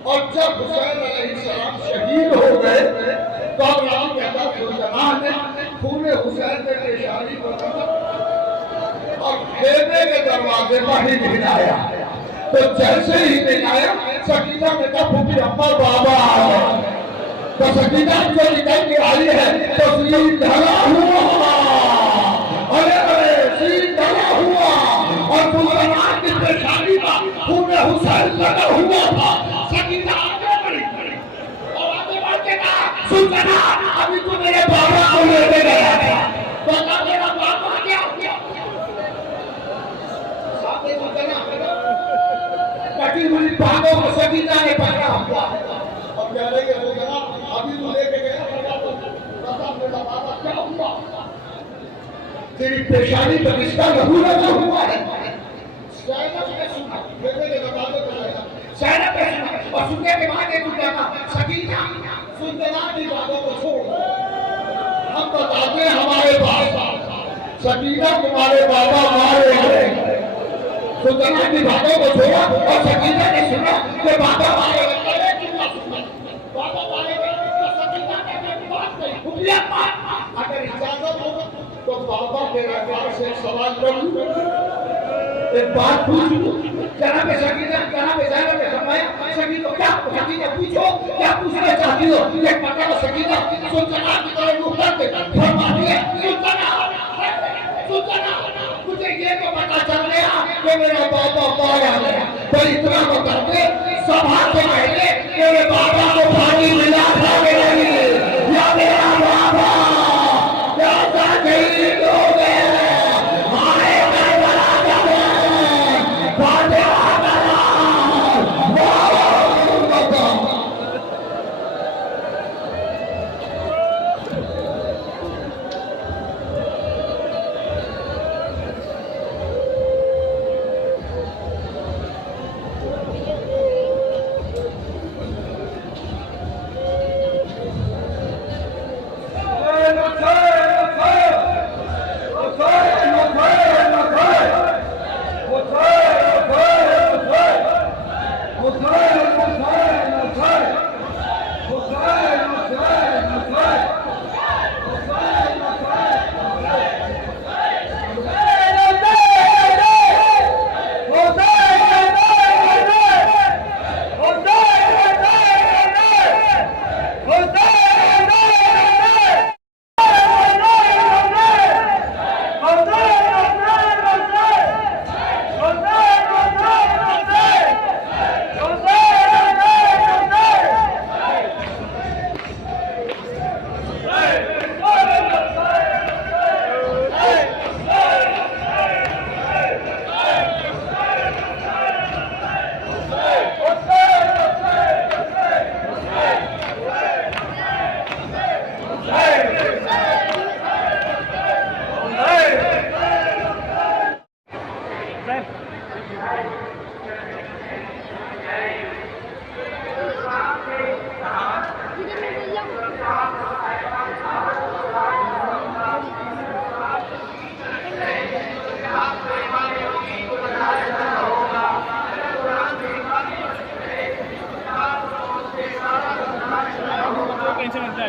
और जब हुसैन अलैहिस्सलाम शहीद हो गए तो नाम कहता सुल्तान ने खूने हुसैन के पेशानी पर और खेमे के दरवाजे पर ही भिड़ाया। तो जैसे ही भिड़ाया, सकीना ने कहा, फूफी अम्मा बाबा आ गए। तो सकीना जो निकल के आई है तो सीन ढला हुआ, अरे अरे सीन ढला हुआ और सुल्तान की पेशानी पर खूने हुसैन लगा हुआ था। सकीना आगे बढ़ी और आगे बढ़ के कहा, सुल्तान अभी तो मेरे बाबा को लेके गया था, तो मेरा बाबा क्या सामने कटी हुई बातों को सकीना ने पकड़ा हुआ और कह रही है, अभी तो लेके गया मेरा बाबा क्या हुआ, तेरी पेशानी पर इसका लहू लगा हुआ है। और सुनने के बाद एक सकीना सुल्तान की बातों को छोड़, हम बताते हैं हमारे पास सकीना तुम्हारे बाबा मारे गए। सुल्तान की बातों को छोड़ा और सकीना ने सुना कि बाबा मारे गए। बाबा मारे गए तो सकीना ने बात कही, अगर इजाजत हो तो बाबा के दरबार से एक सवाल करूं, एक बात पूछूं। जनाब सकीना जनाब ज़ैनब ने फरमाया, सकीना क्या सकीना पूछो, क्या पूछना चाहती हो। ये पता है सकीना सुल्तान की तरफ रुख करके फरमाती है, सुल्तान मुझे ये तो पता चल गया कि मेरा बाबा मारा गया। तो इतना बता दे, सभा से पहले मेरे बाबा को पानी मिला था मेरे लिए, या मेरा बाबा क्या शहीद हो गया। टेंशन मत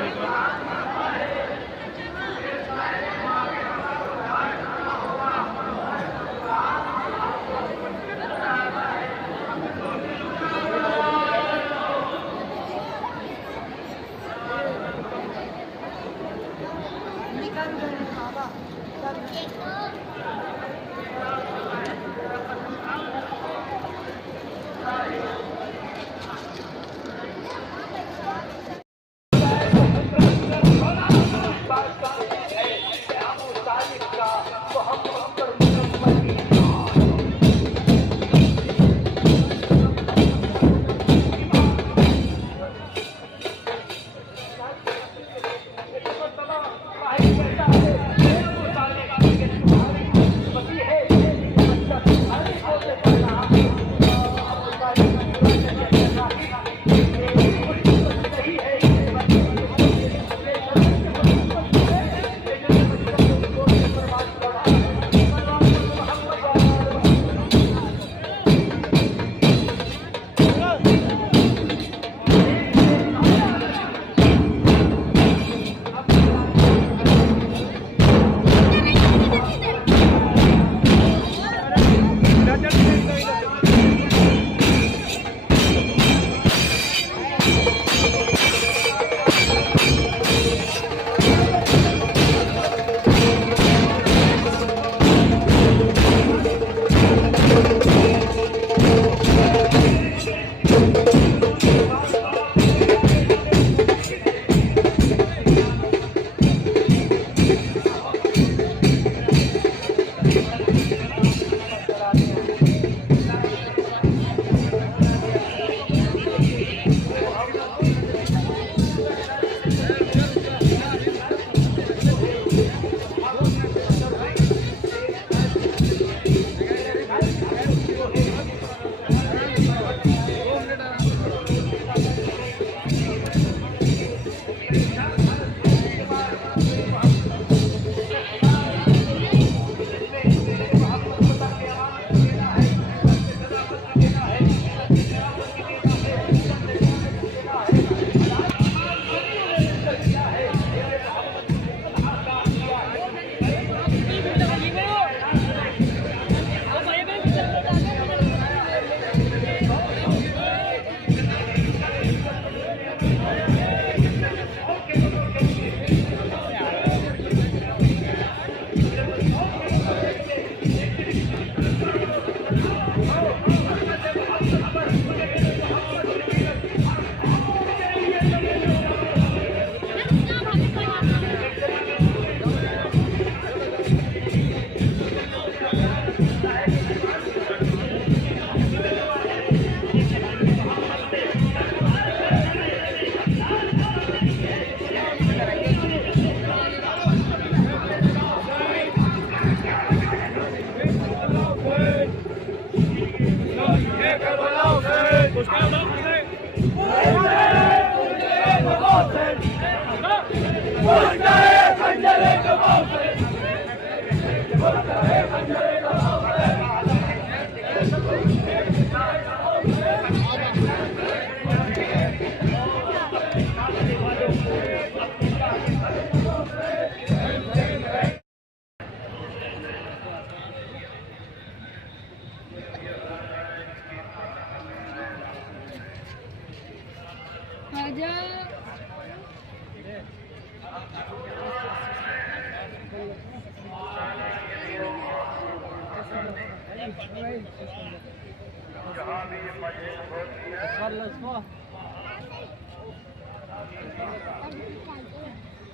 ले तो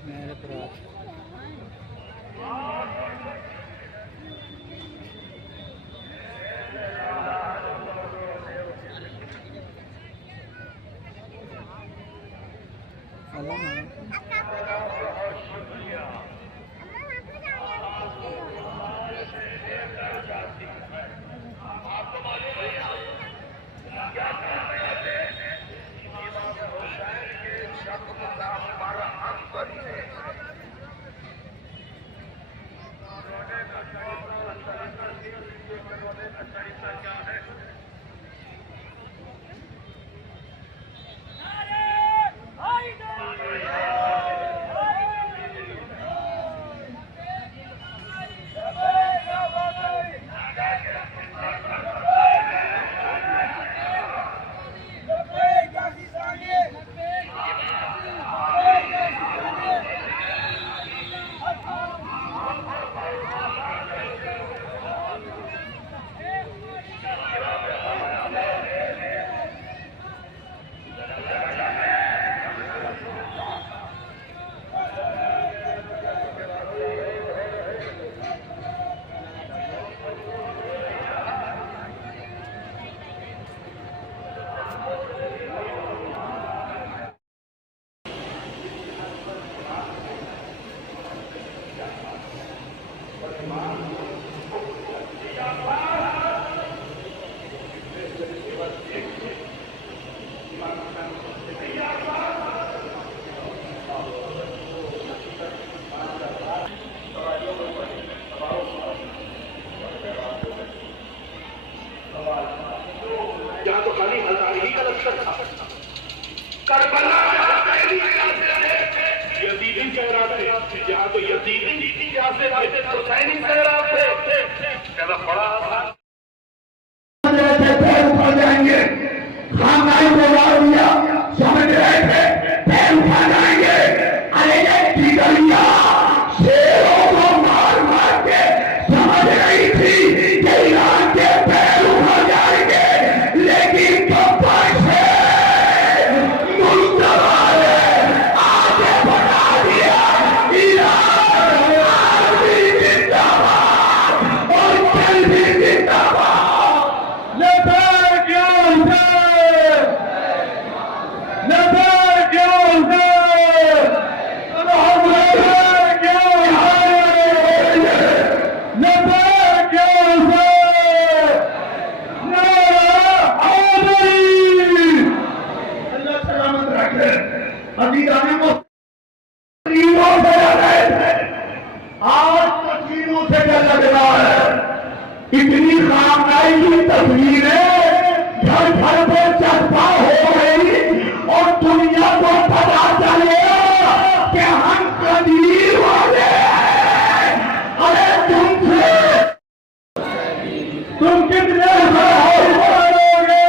मेरे प्रात हुसैनी संग्राम थे, कहना बड़ा आसान पैर उठा जाएंगे, खानदानी को मार दिया, समझ रहे थे पैर उठा जाएंगे। अरे ये टिकलिया शेरों को मार मार के समझ रही थी कि ईरान के पैर उठा जाएंगे, लेकिन गब्बर से मुस्तफा ने आगे बढ़ा दिया। ईरान आर्मी जिंदाबाद और कल भी जिंदाबाद। आज तस्वीरों से क्या लग रहा है, इतनी खामनाई की तस्वीरें घर घर में चस्पा हो गई और दुनिया को पता चलेगा कि हम कदीर वाले हैं। अरे तुम कितने मारोगे,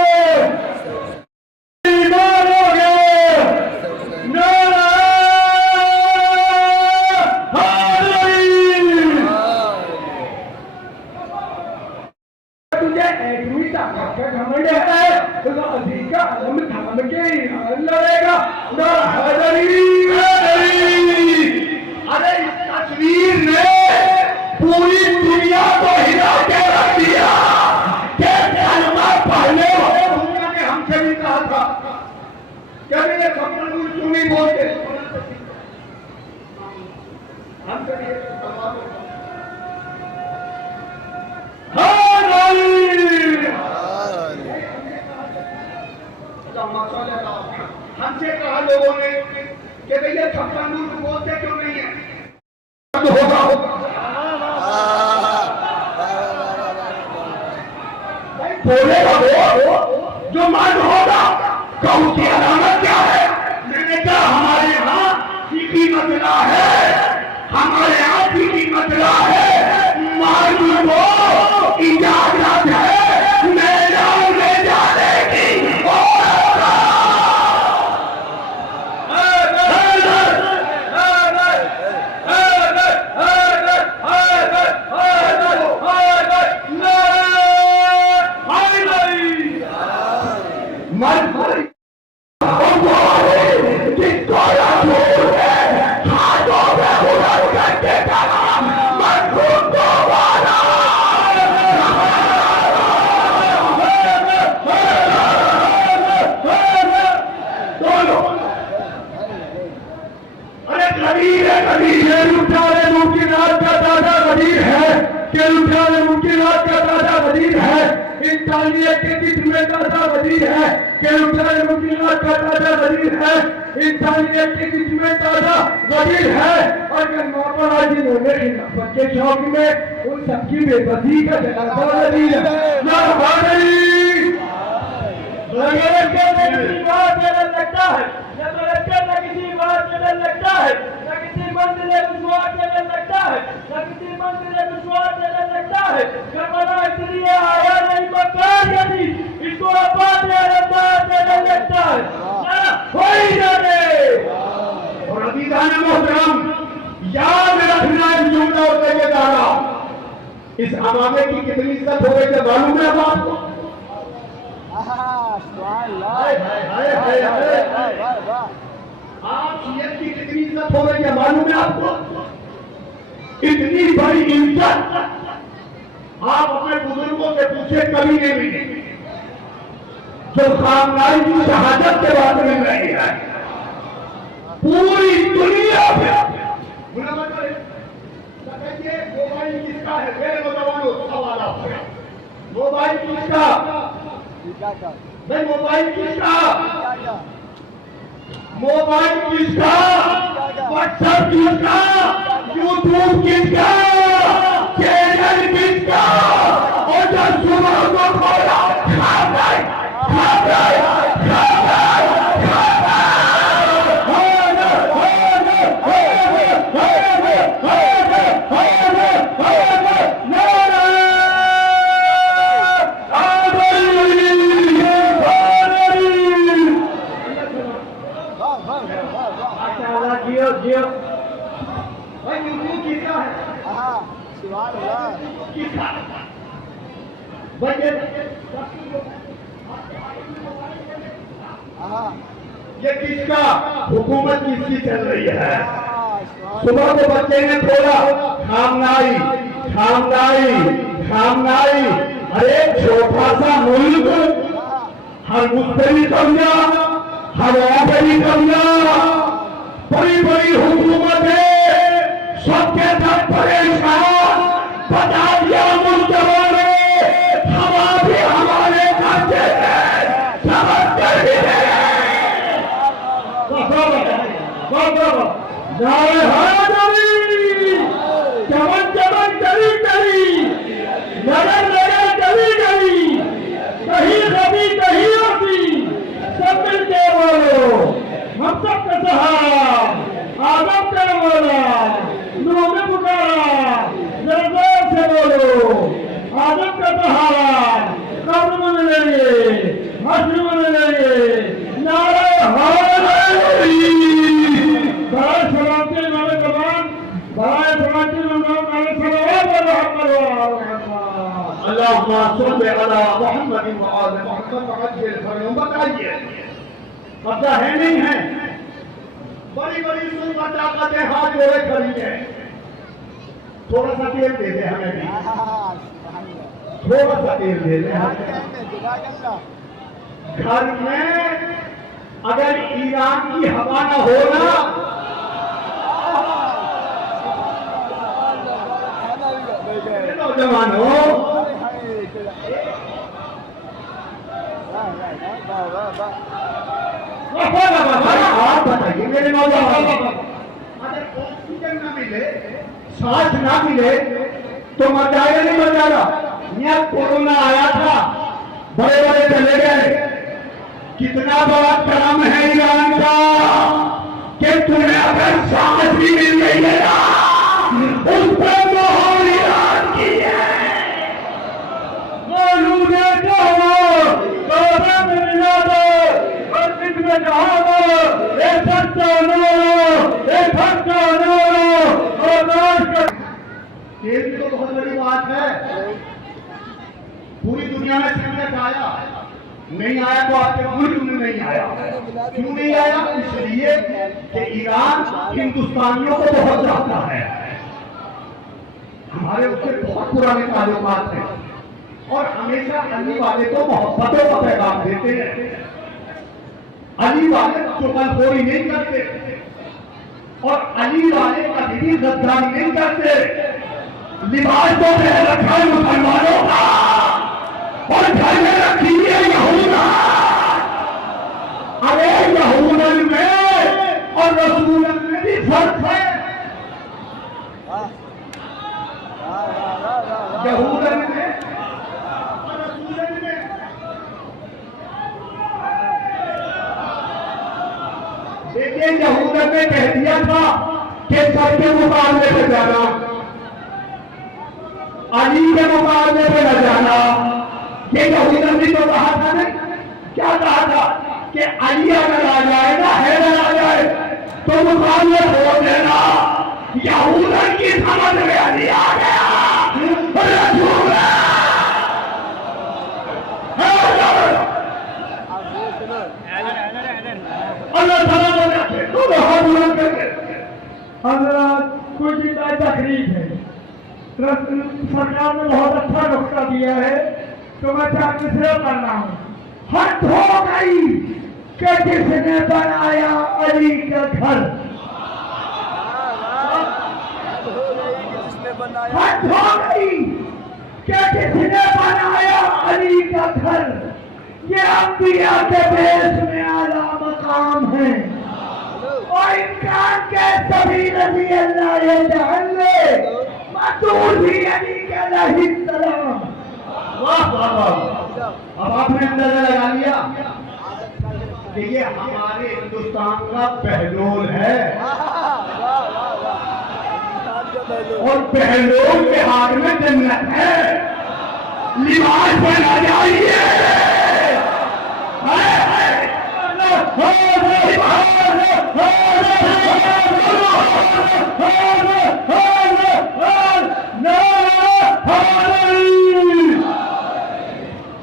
तुझे एडमी ताकत का घमंड है, तो अधिक का अलम थाम के लड़ेगा। अरे इस तस्वीर ने पूरी दुनिया को हिला के रख दिया कि कलमा पढ़ने वाले दुनिया ने हमसे भी कहा था क्या मेरे सपन क्यों नहीं बोलते हम करिए हमसे कहा लोगों ने कि भैया छप्पन बोलते क्यों नहीं है, होगा बोलेगा वो जो मन होगा। कहूँ की अलामत क्या है? मैंने कहा हमारे यहाँ सीखी मसला है, हमारे यहाँ सीखी मसला है, मालूम को इजाजत है मैदान में जाने की। इंसानियत के जिम्मेदार दादा वजीर है, मुमकिनात का दादा वजीर है, इंसानियत के जिम्मेदार दादा वजीर है। और मौलाना जी ने खिलाफत के शौक में उन सबकी बेबसी का जनाजा वजीर है। लगता है न किसी बात में डर लगता है, न किसी मंजिल दुश्वार में डर लगता है, न किसी मंजिल दुश्वार में डर लगता है। करबला इसलिए आया नहीं मकान यदि इसको आबाद में डर लगता है हो ही जाने। और अजीज़ान मोहतरम याद रखना जुमला होते के दादा इस अमामे की कितनी इज्जत हो गई है मालूम है आपको? आप सीएम की कितनी इज्जत हो गई है मालूम है आपको? इतनी बड़ी इज्जत आप अपने बुजुर्गों से पूछे कभी नहीं मिली जो खानदान की शहादत के बाद में रही है पूरी दुनिया में। मोबाइल किसका है? मेरे नौजवानों सवाल आपसे, मोबाइल किसका? भाई मोबाइल किसका? मोबाइल किसका? व्हाट्सएप किसका? यूट्यूब किसका? चैनल किसका? और जब सुबह को खोला माशाल्लाह, जियो जियो। भाई यूट्यूब किसका है? किसका? भाई ये किसका? हुकूमत किसकी चल रही है? सुबह को बच्चे ने बोला खामनाई खामनाई खामनाई। अरे छोटा सा मुल्क, हर मुख्तलिफ कमियां, हर बड़ी कमियां, बड़ी बड़ी हुकूमतें, सबके साथ परेशान। बता दिया मुल्तवा ने, हवा भी हमारे खाते हैं, समझ कर ही है। नारे हाज़री, चमन चमन चली चली, नगर नगर चली गई, कहीं कभी कहीं होती, सब मिलके बोलो हम सब का सहारा, आदम का बोला, नूह ने पुकारा, जरा से बोलो आदम का सहारा, कब्र में मिलेंगे, हश्र में मिलेंगे। नारे हाज़री, बड़ा सलामती मेरे जवान, बड़ा सलामती मेरे सलावत अल्लाहुम्मा सल्ली अला मुहम्मद व आले मुहम्मद। बताइए अब है नहीं है? बड़ी बड़ी सुनवा ताकतें हाथ जोड़े खड़ी है। थोड़ा सा तेल दे दे हमें भी, थोड़ा सा तेल दे दे हमें। घर में अगर ईरान की हवा न हो ना, नौजवानों, आप बताइए मेरे नौजवान, अगर ऑक्सीजन ना मिले, सांस ना मिले तो मर जाएगा नहीं मर जाएगा? यहाँ कोरोना आया था, बड़े बड़े चले गए। कितना बड़ा करम है ईरान का कि तुम्हें अगर सांस भी मिल गई है ना, उस पर मोहर ईरान की है। मौलूदे कहो, बाबा में मिला दो, और सिद्ध में कहा दो, एक सच्चा नूरो, एक सच्चा नूरो, और नाश कर। ये भी तो बहुत बड़ी बात है। पूरी दुनिया में संकट आया, नहीं आया तो आपके मुल्क में नहीं आया। क्यों नहीं आया? इसलिए कि ईरान हिंदुस्तानियों को बहुत चाहता है। हमारे उससे बहुत पुराने ताल्लुकात हैं और हमेशा अली वाले को मोहब्बतों का पैगाम देते हैं। अली वाले चुगलखोरी नहीं करते और अली वाले कभी भी गद्दारी नहीं करते। लिबास तो पहन रखा है मुसलमानों का और घर में रखी है यहूदा। अरे यहूदन में और रसूलन में भी फर्क है। यहूदन में और रसूलन में देखिए, यहूदन ने कह दिया था कि सर के मुकाबले पे जाना, अली के मुकाबले पे न जाना। ये यहूदन ने तो कहा था ना, क्या कहा था कि अली अगर आ जाए ना, हैदर आ जाए तो मुकाबले छोड़ देना। यहूदन की समझ में अली आ गया। अल्लाह ताला बोले तो हाथ बुलंद करके कुछ तकरीब है। सरकार ने बहुत अच्छा नुस्खा दिया है तो मैं इसलिए कर रहा हूँ। हद हो गई कि जिसने बनाया अली का घर, हद हो गई कि जिसने बनाया अली का घर। ये अंबिया के देश में आला मकाम है और इनकार के सभी नबी अल्लाह ये जानले मसूल भी अली के अलैहि सलाम। वाह वाह वाह, अब आपने अंदाजा लगा लिया कि ये हमारे हिंदुस्तान का बहलोल है और बहलोल के हाथ में जन्नत है। लिबास पहना जाइए।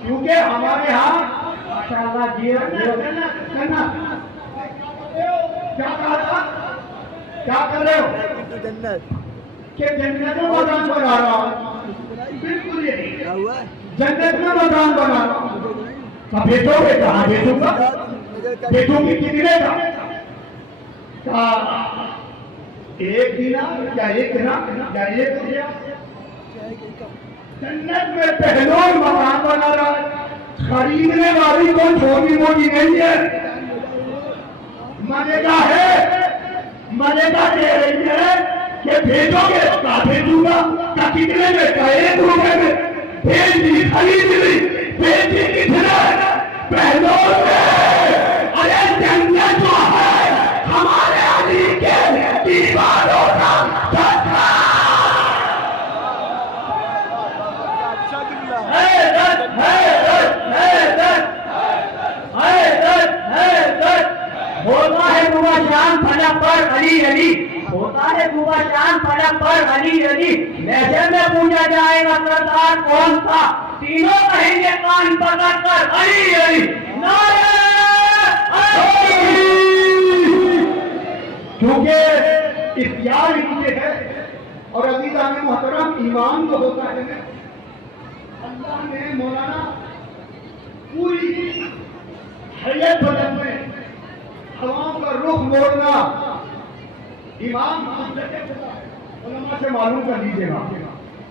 क्योंकि हमारे यहाँ माशाअल्लाह जी करना क्या कहा था, क्या कर रहे हो कि जन्नत में मकान बना रहा हूँ, बिल्कुल यही जन्नत में मकान बना रहा हूँ। अब बेचोगे कहाँ बेचूंगा, बेचोगी कितने का, एक दिनार या एक दिनार या एक रुपया। जन्नत में पहलों मकान बना रहा है, खरीदने वाली कोई छोटी मोटी नहीं है। मजेगा है, मजेगा दे रही है कि भेजोगे का भेजूंगा, का कितने में, का 1 रुपए में, भेज दी, खरीद ली, भेज दी कितने पहलों में। अरे जन्नत जो है हमारे अली के दीवारों का होता है बुआ शान फलक पर अली अली, होता है बुआ शान फलक पर अली अली। मैसे में पूछा जाएगा सरदार कौन था, तीनों कहेंगे कान पकड़ कर अली अली। नारे अली, क्योंकि इख्तियार इनके है। और अज़ीज़ान मोहतरम, ईमान तो होता है अल्लाह ने मौलाना पूरी हैयत बदल में हवाओं का रुख मोड़ना, इमाम उलमा से मालूम कर लीजिएगा।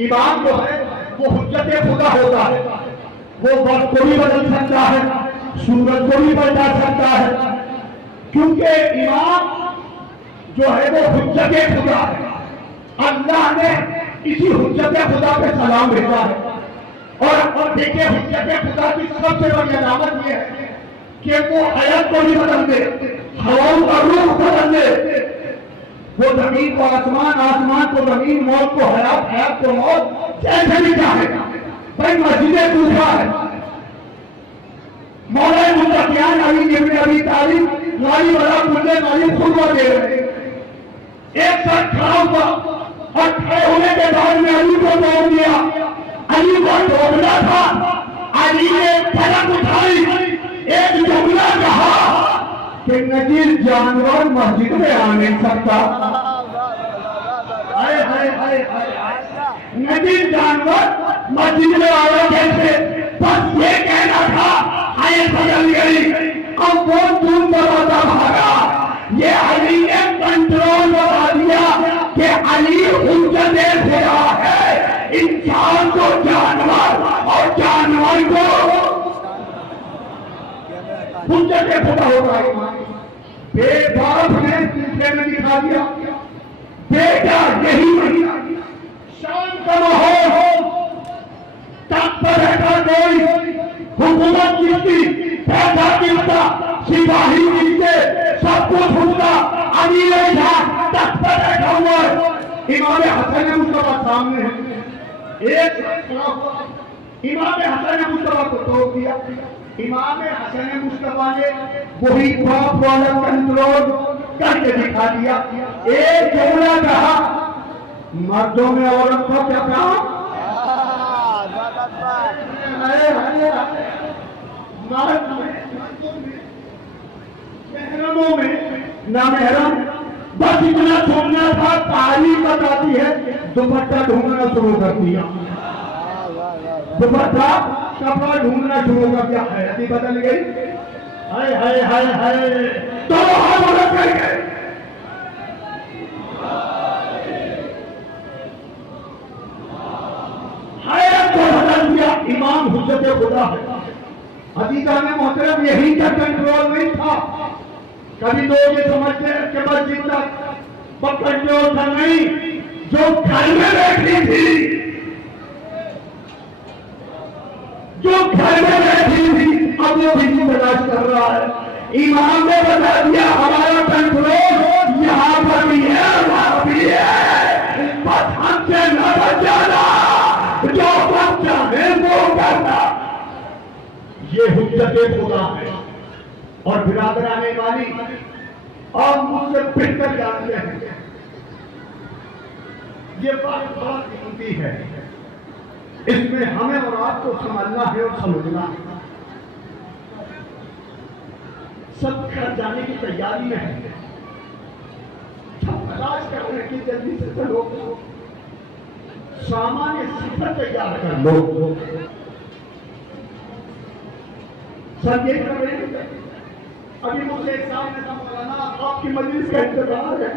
इमाम जो है वो हुज्जत खुदा होता है, वो वक्त को भी बदल सकता है, सूरज को भी बदला सकता है, क्योंकि इमाम जो है वो हुज्जत खुदा है। अल्लाह ने इसी हुज्जत खुदा पे सलाम भेजा है। और देखिए हुज्जत खुदा की सबसे बड़ी अलामत ये है कि वो हयात को भी बदल दे, हवाओं का रूप बदल दे, वो जमीन को आसमान, आसमान को जमीन, मौत को हयात, हयात को मौत, जैसे भी चाहेगा। भाई मस्जिदें पूछा है, मौलाना मुत्तकियान अली इब्न अबी तालिब वाली वाला मुझे वाली खुतबा दे रहे, एक साथ खड़ा हुआ और खड़े होने के बाद में अली को तोड़ दिया। अली को तोड़ना था, अली ने फलक उठाई, एक जुमला कहा कि नजीर जानवर मस्जिद में आ नहीं सकता। नजीर जानवर मस्जिद में आया कैसे? बस ये कहना था, आए बदल गई। अब वो दूर दरवाजा भागा, ये अली ने कंट्रोल बता दिया कि अली हुज्जत खुदा है, इंसान को जानवर और जानवर को हुज्जत खुदा होता है। बेबाप ने तीसरे में दिखा दिया, बेटा यही शाम का माहौल हो, तब पर बैठा कोई हुकूमत किसकी, पैसा किसका, सिपाही किसके, सब कुछ उसका। अली नहीं था, तब पर बैठा हुआ है। इमाम हसन मुस्तफा सामने है, एक इमाम हसन मुस्तफा को तोड़ दिया। इमाम हसन मुस्तफा ने वही बाप वाला कंट्रोल करके दिखा दिया। एक जुमला कहा, मर्दों में औरत का क्या काम, महरमों में ना महरम, बस इतना छोड़ना था। तारीफ बताती है, दुपट्टा ढूंढना शुरू कर दिया, दुपट्टा कपड़ा ढूंढना शुरू कर दिया, हैरती बदल गई। हाय हाय हाय हाय, तो बदल कर गए। हैरत को बदल दिया। इमाम हुज्जत खुदा है। अज़ीज़ान मोहतरम, यही का कंट्रोल नहीं था। कभी लोग ये समझते हैं कि मस्जिद तक कंट्रोल था, नहीं, जो घर में बैठी थी, जो घर में बैठी थी, अब वो भी तलाश कर रहा है। इमाम ने बता दिया हमारा कंट्रोल यहाँ पर भी है, वहां भी है, बस हमसे न बच जाना, जो बच्चा है वो करना। ये हुज्जत खुदा है। और बिरादराने वाली आप मुझसे बेहतर जानते हैं ये बात बहुत कीमती है, इसमें हमें और आपको समझना है और समझना है। सब घर जाने की तैयारी में है, सब तलाश कर रहे कि जल्दी से चलो, सामान्य सफर तैयार कर लो। सब यही कर रहे हैं। अभी मुझे एक साल में मौलाना आपकी मजलिस का इंतजार है।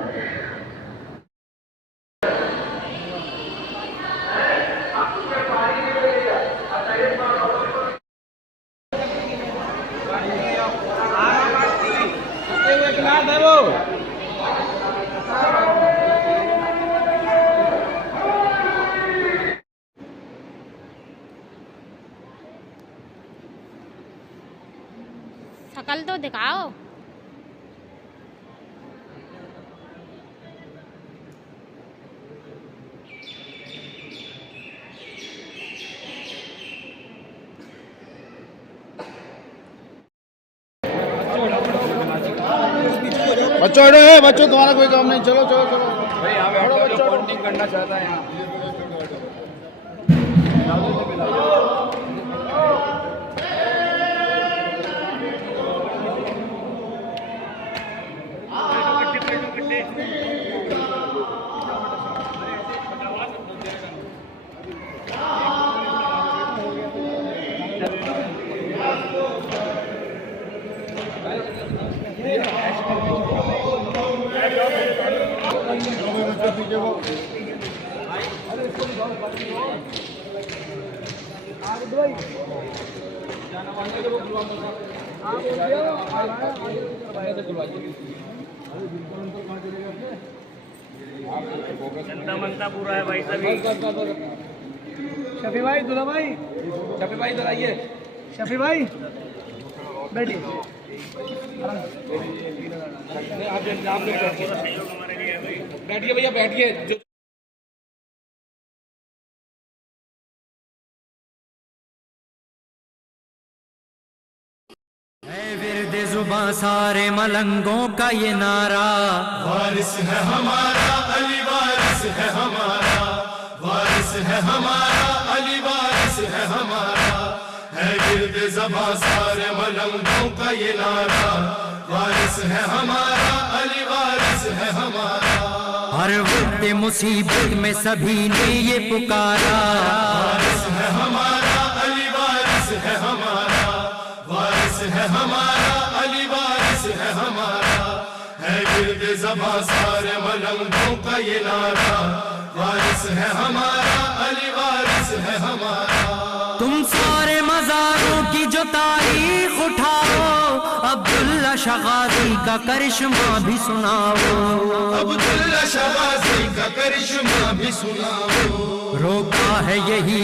शकल तो दिखाओ। बच्चों तुम्हारा कोई काम नहीं, चलो चलो चलो भाई, यहाँ पे बॉन्डिंग करना चाहता है यहाँ। मनता पूरा है भाई सभी। शफी भाई, दुल्हा भाई, शफी भाई इधर आइए। शफी भाई बैठिए। बैठिए भैया, बैठिए। विरद जुबां सारे मलंगों का ये नारा, वारिस है हमारा अली, वारिस है हमारा, वारिस है हमारा अली, वारिस है हमारा, है गिरद ज़बां सारे मलंगों का ये नारा, वारिस है हमारा अली, वारिस है हमारा। हर वक्त मुसीबत में सभी ने ये पुकारा, वारिस है हमारा अली, वारिस है हमारा, वारिस है हमारा अली, वारिस है हमारा, है गिरद ज़बां सारे मलंगों का ये नारा, वारिस है हमारा अली, वारिस है हमारा। तुम सारे मज़ारों की जो तारीख उठाओ, अब्दुल्ला शगाज़ी का करिश्मा भी सुनाओ, अब्दुल्ला शगाज़ी का करिश्मा भी सुनाओ। रोका है यही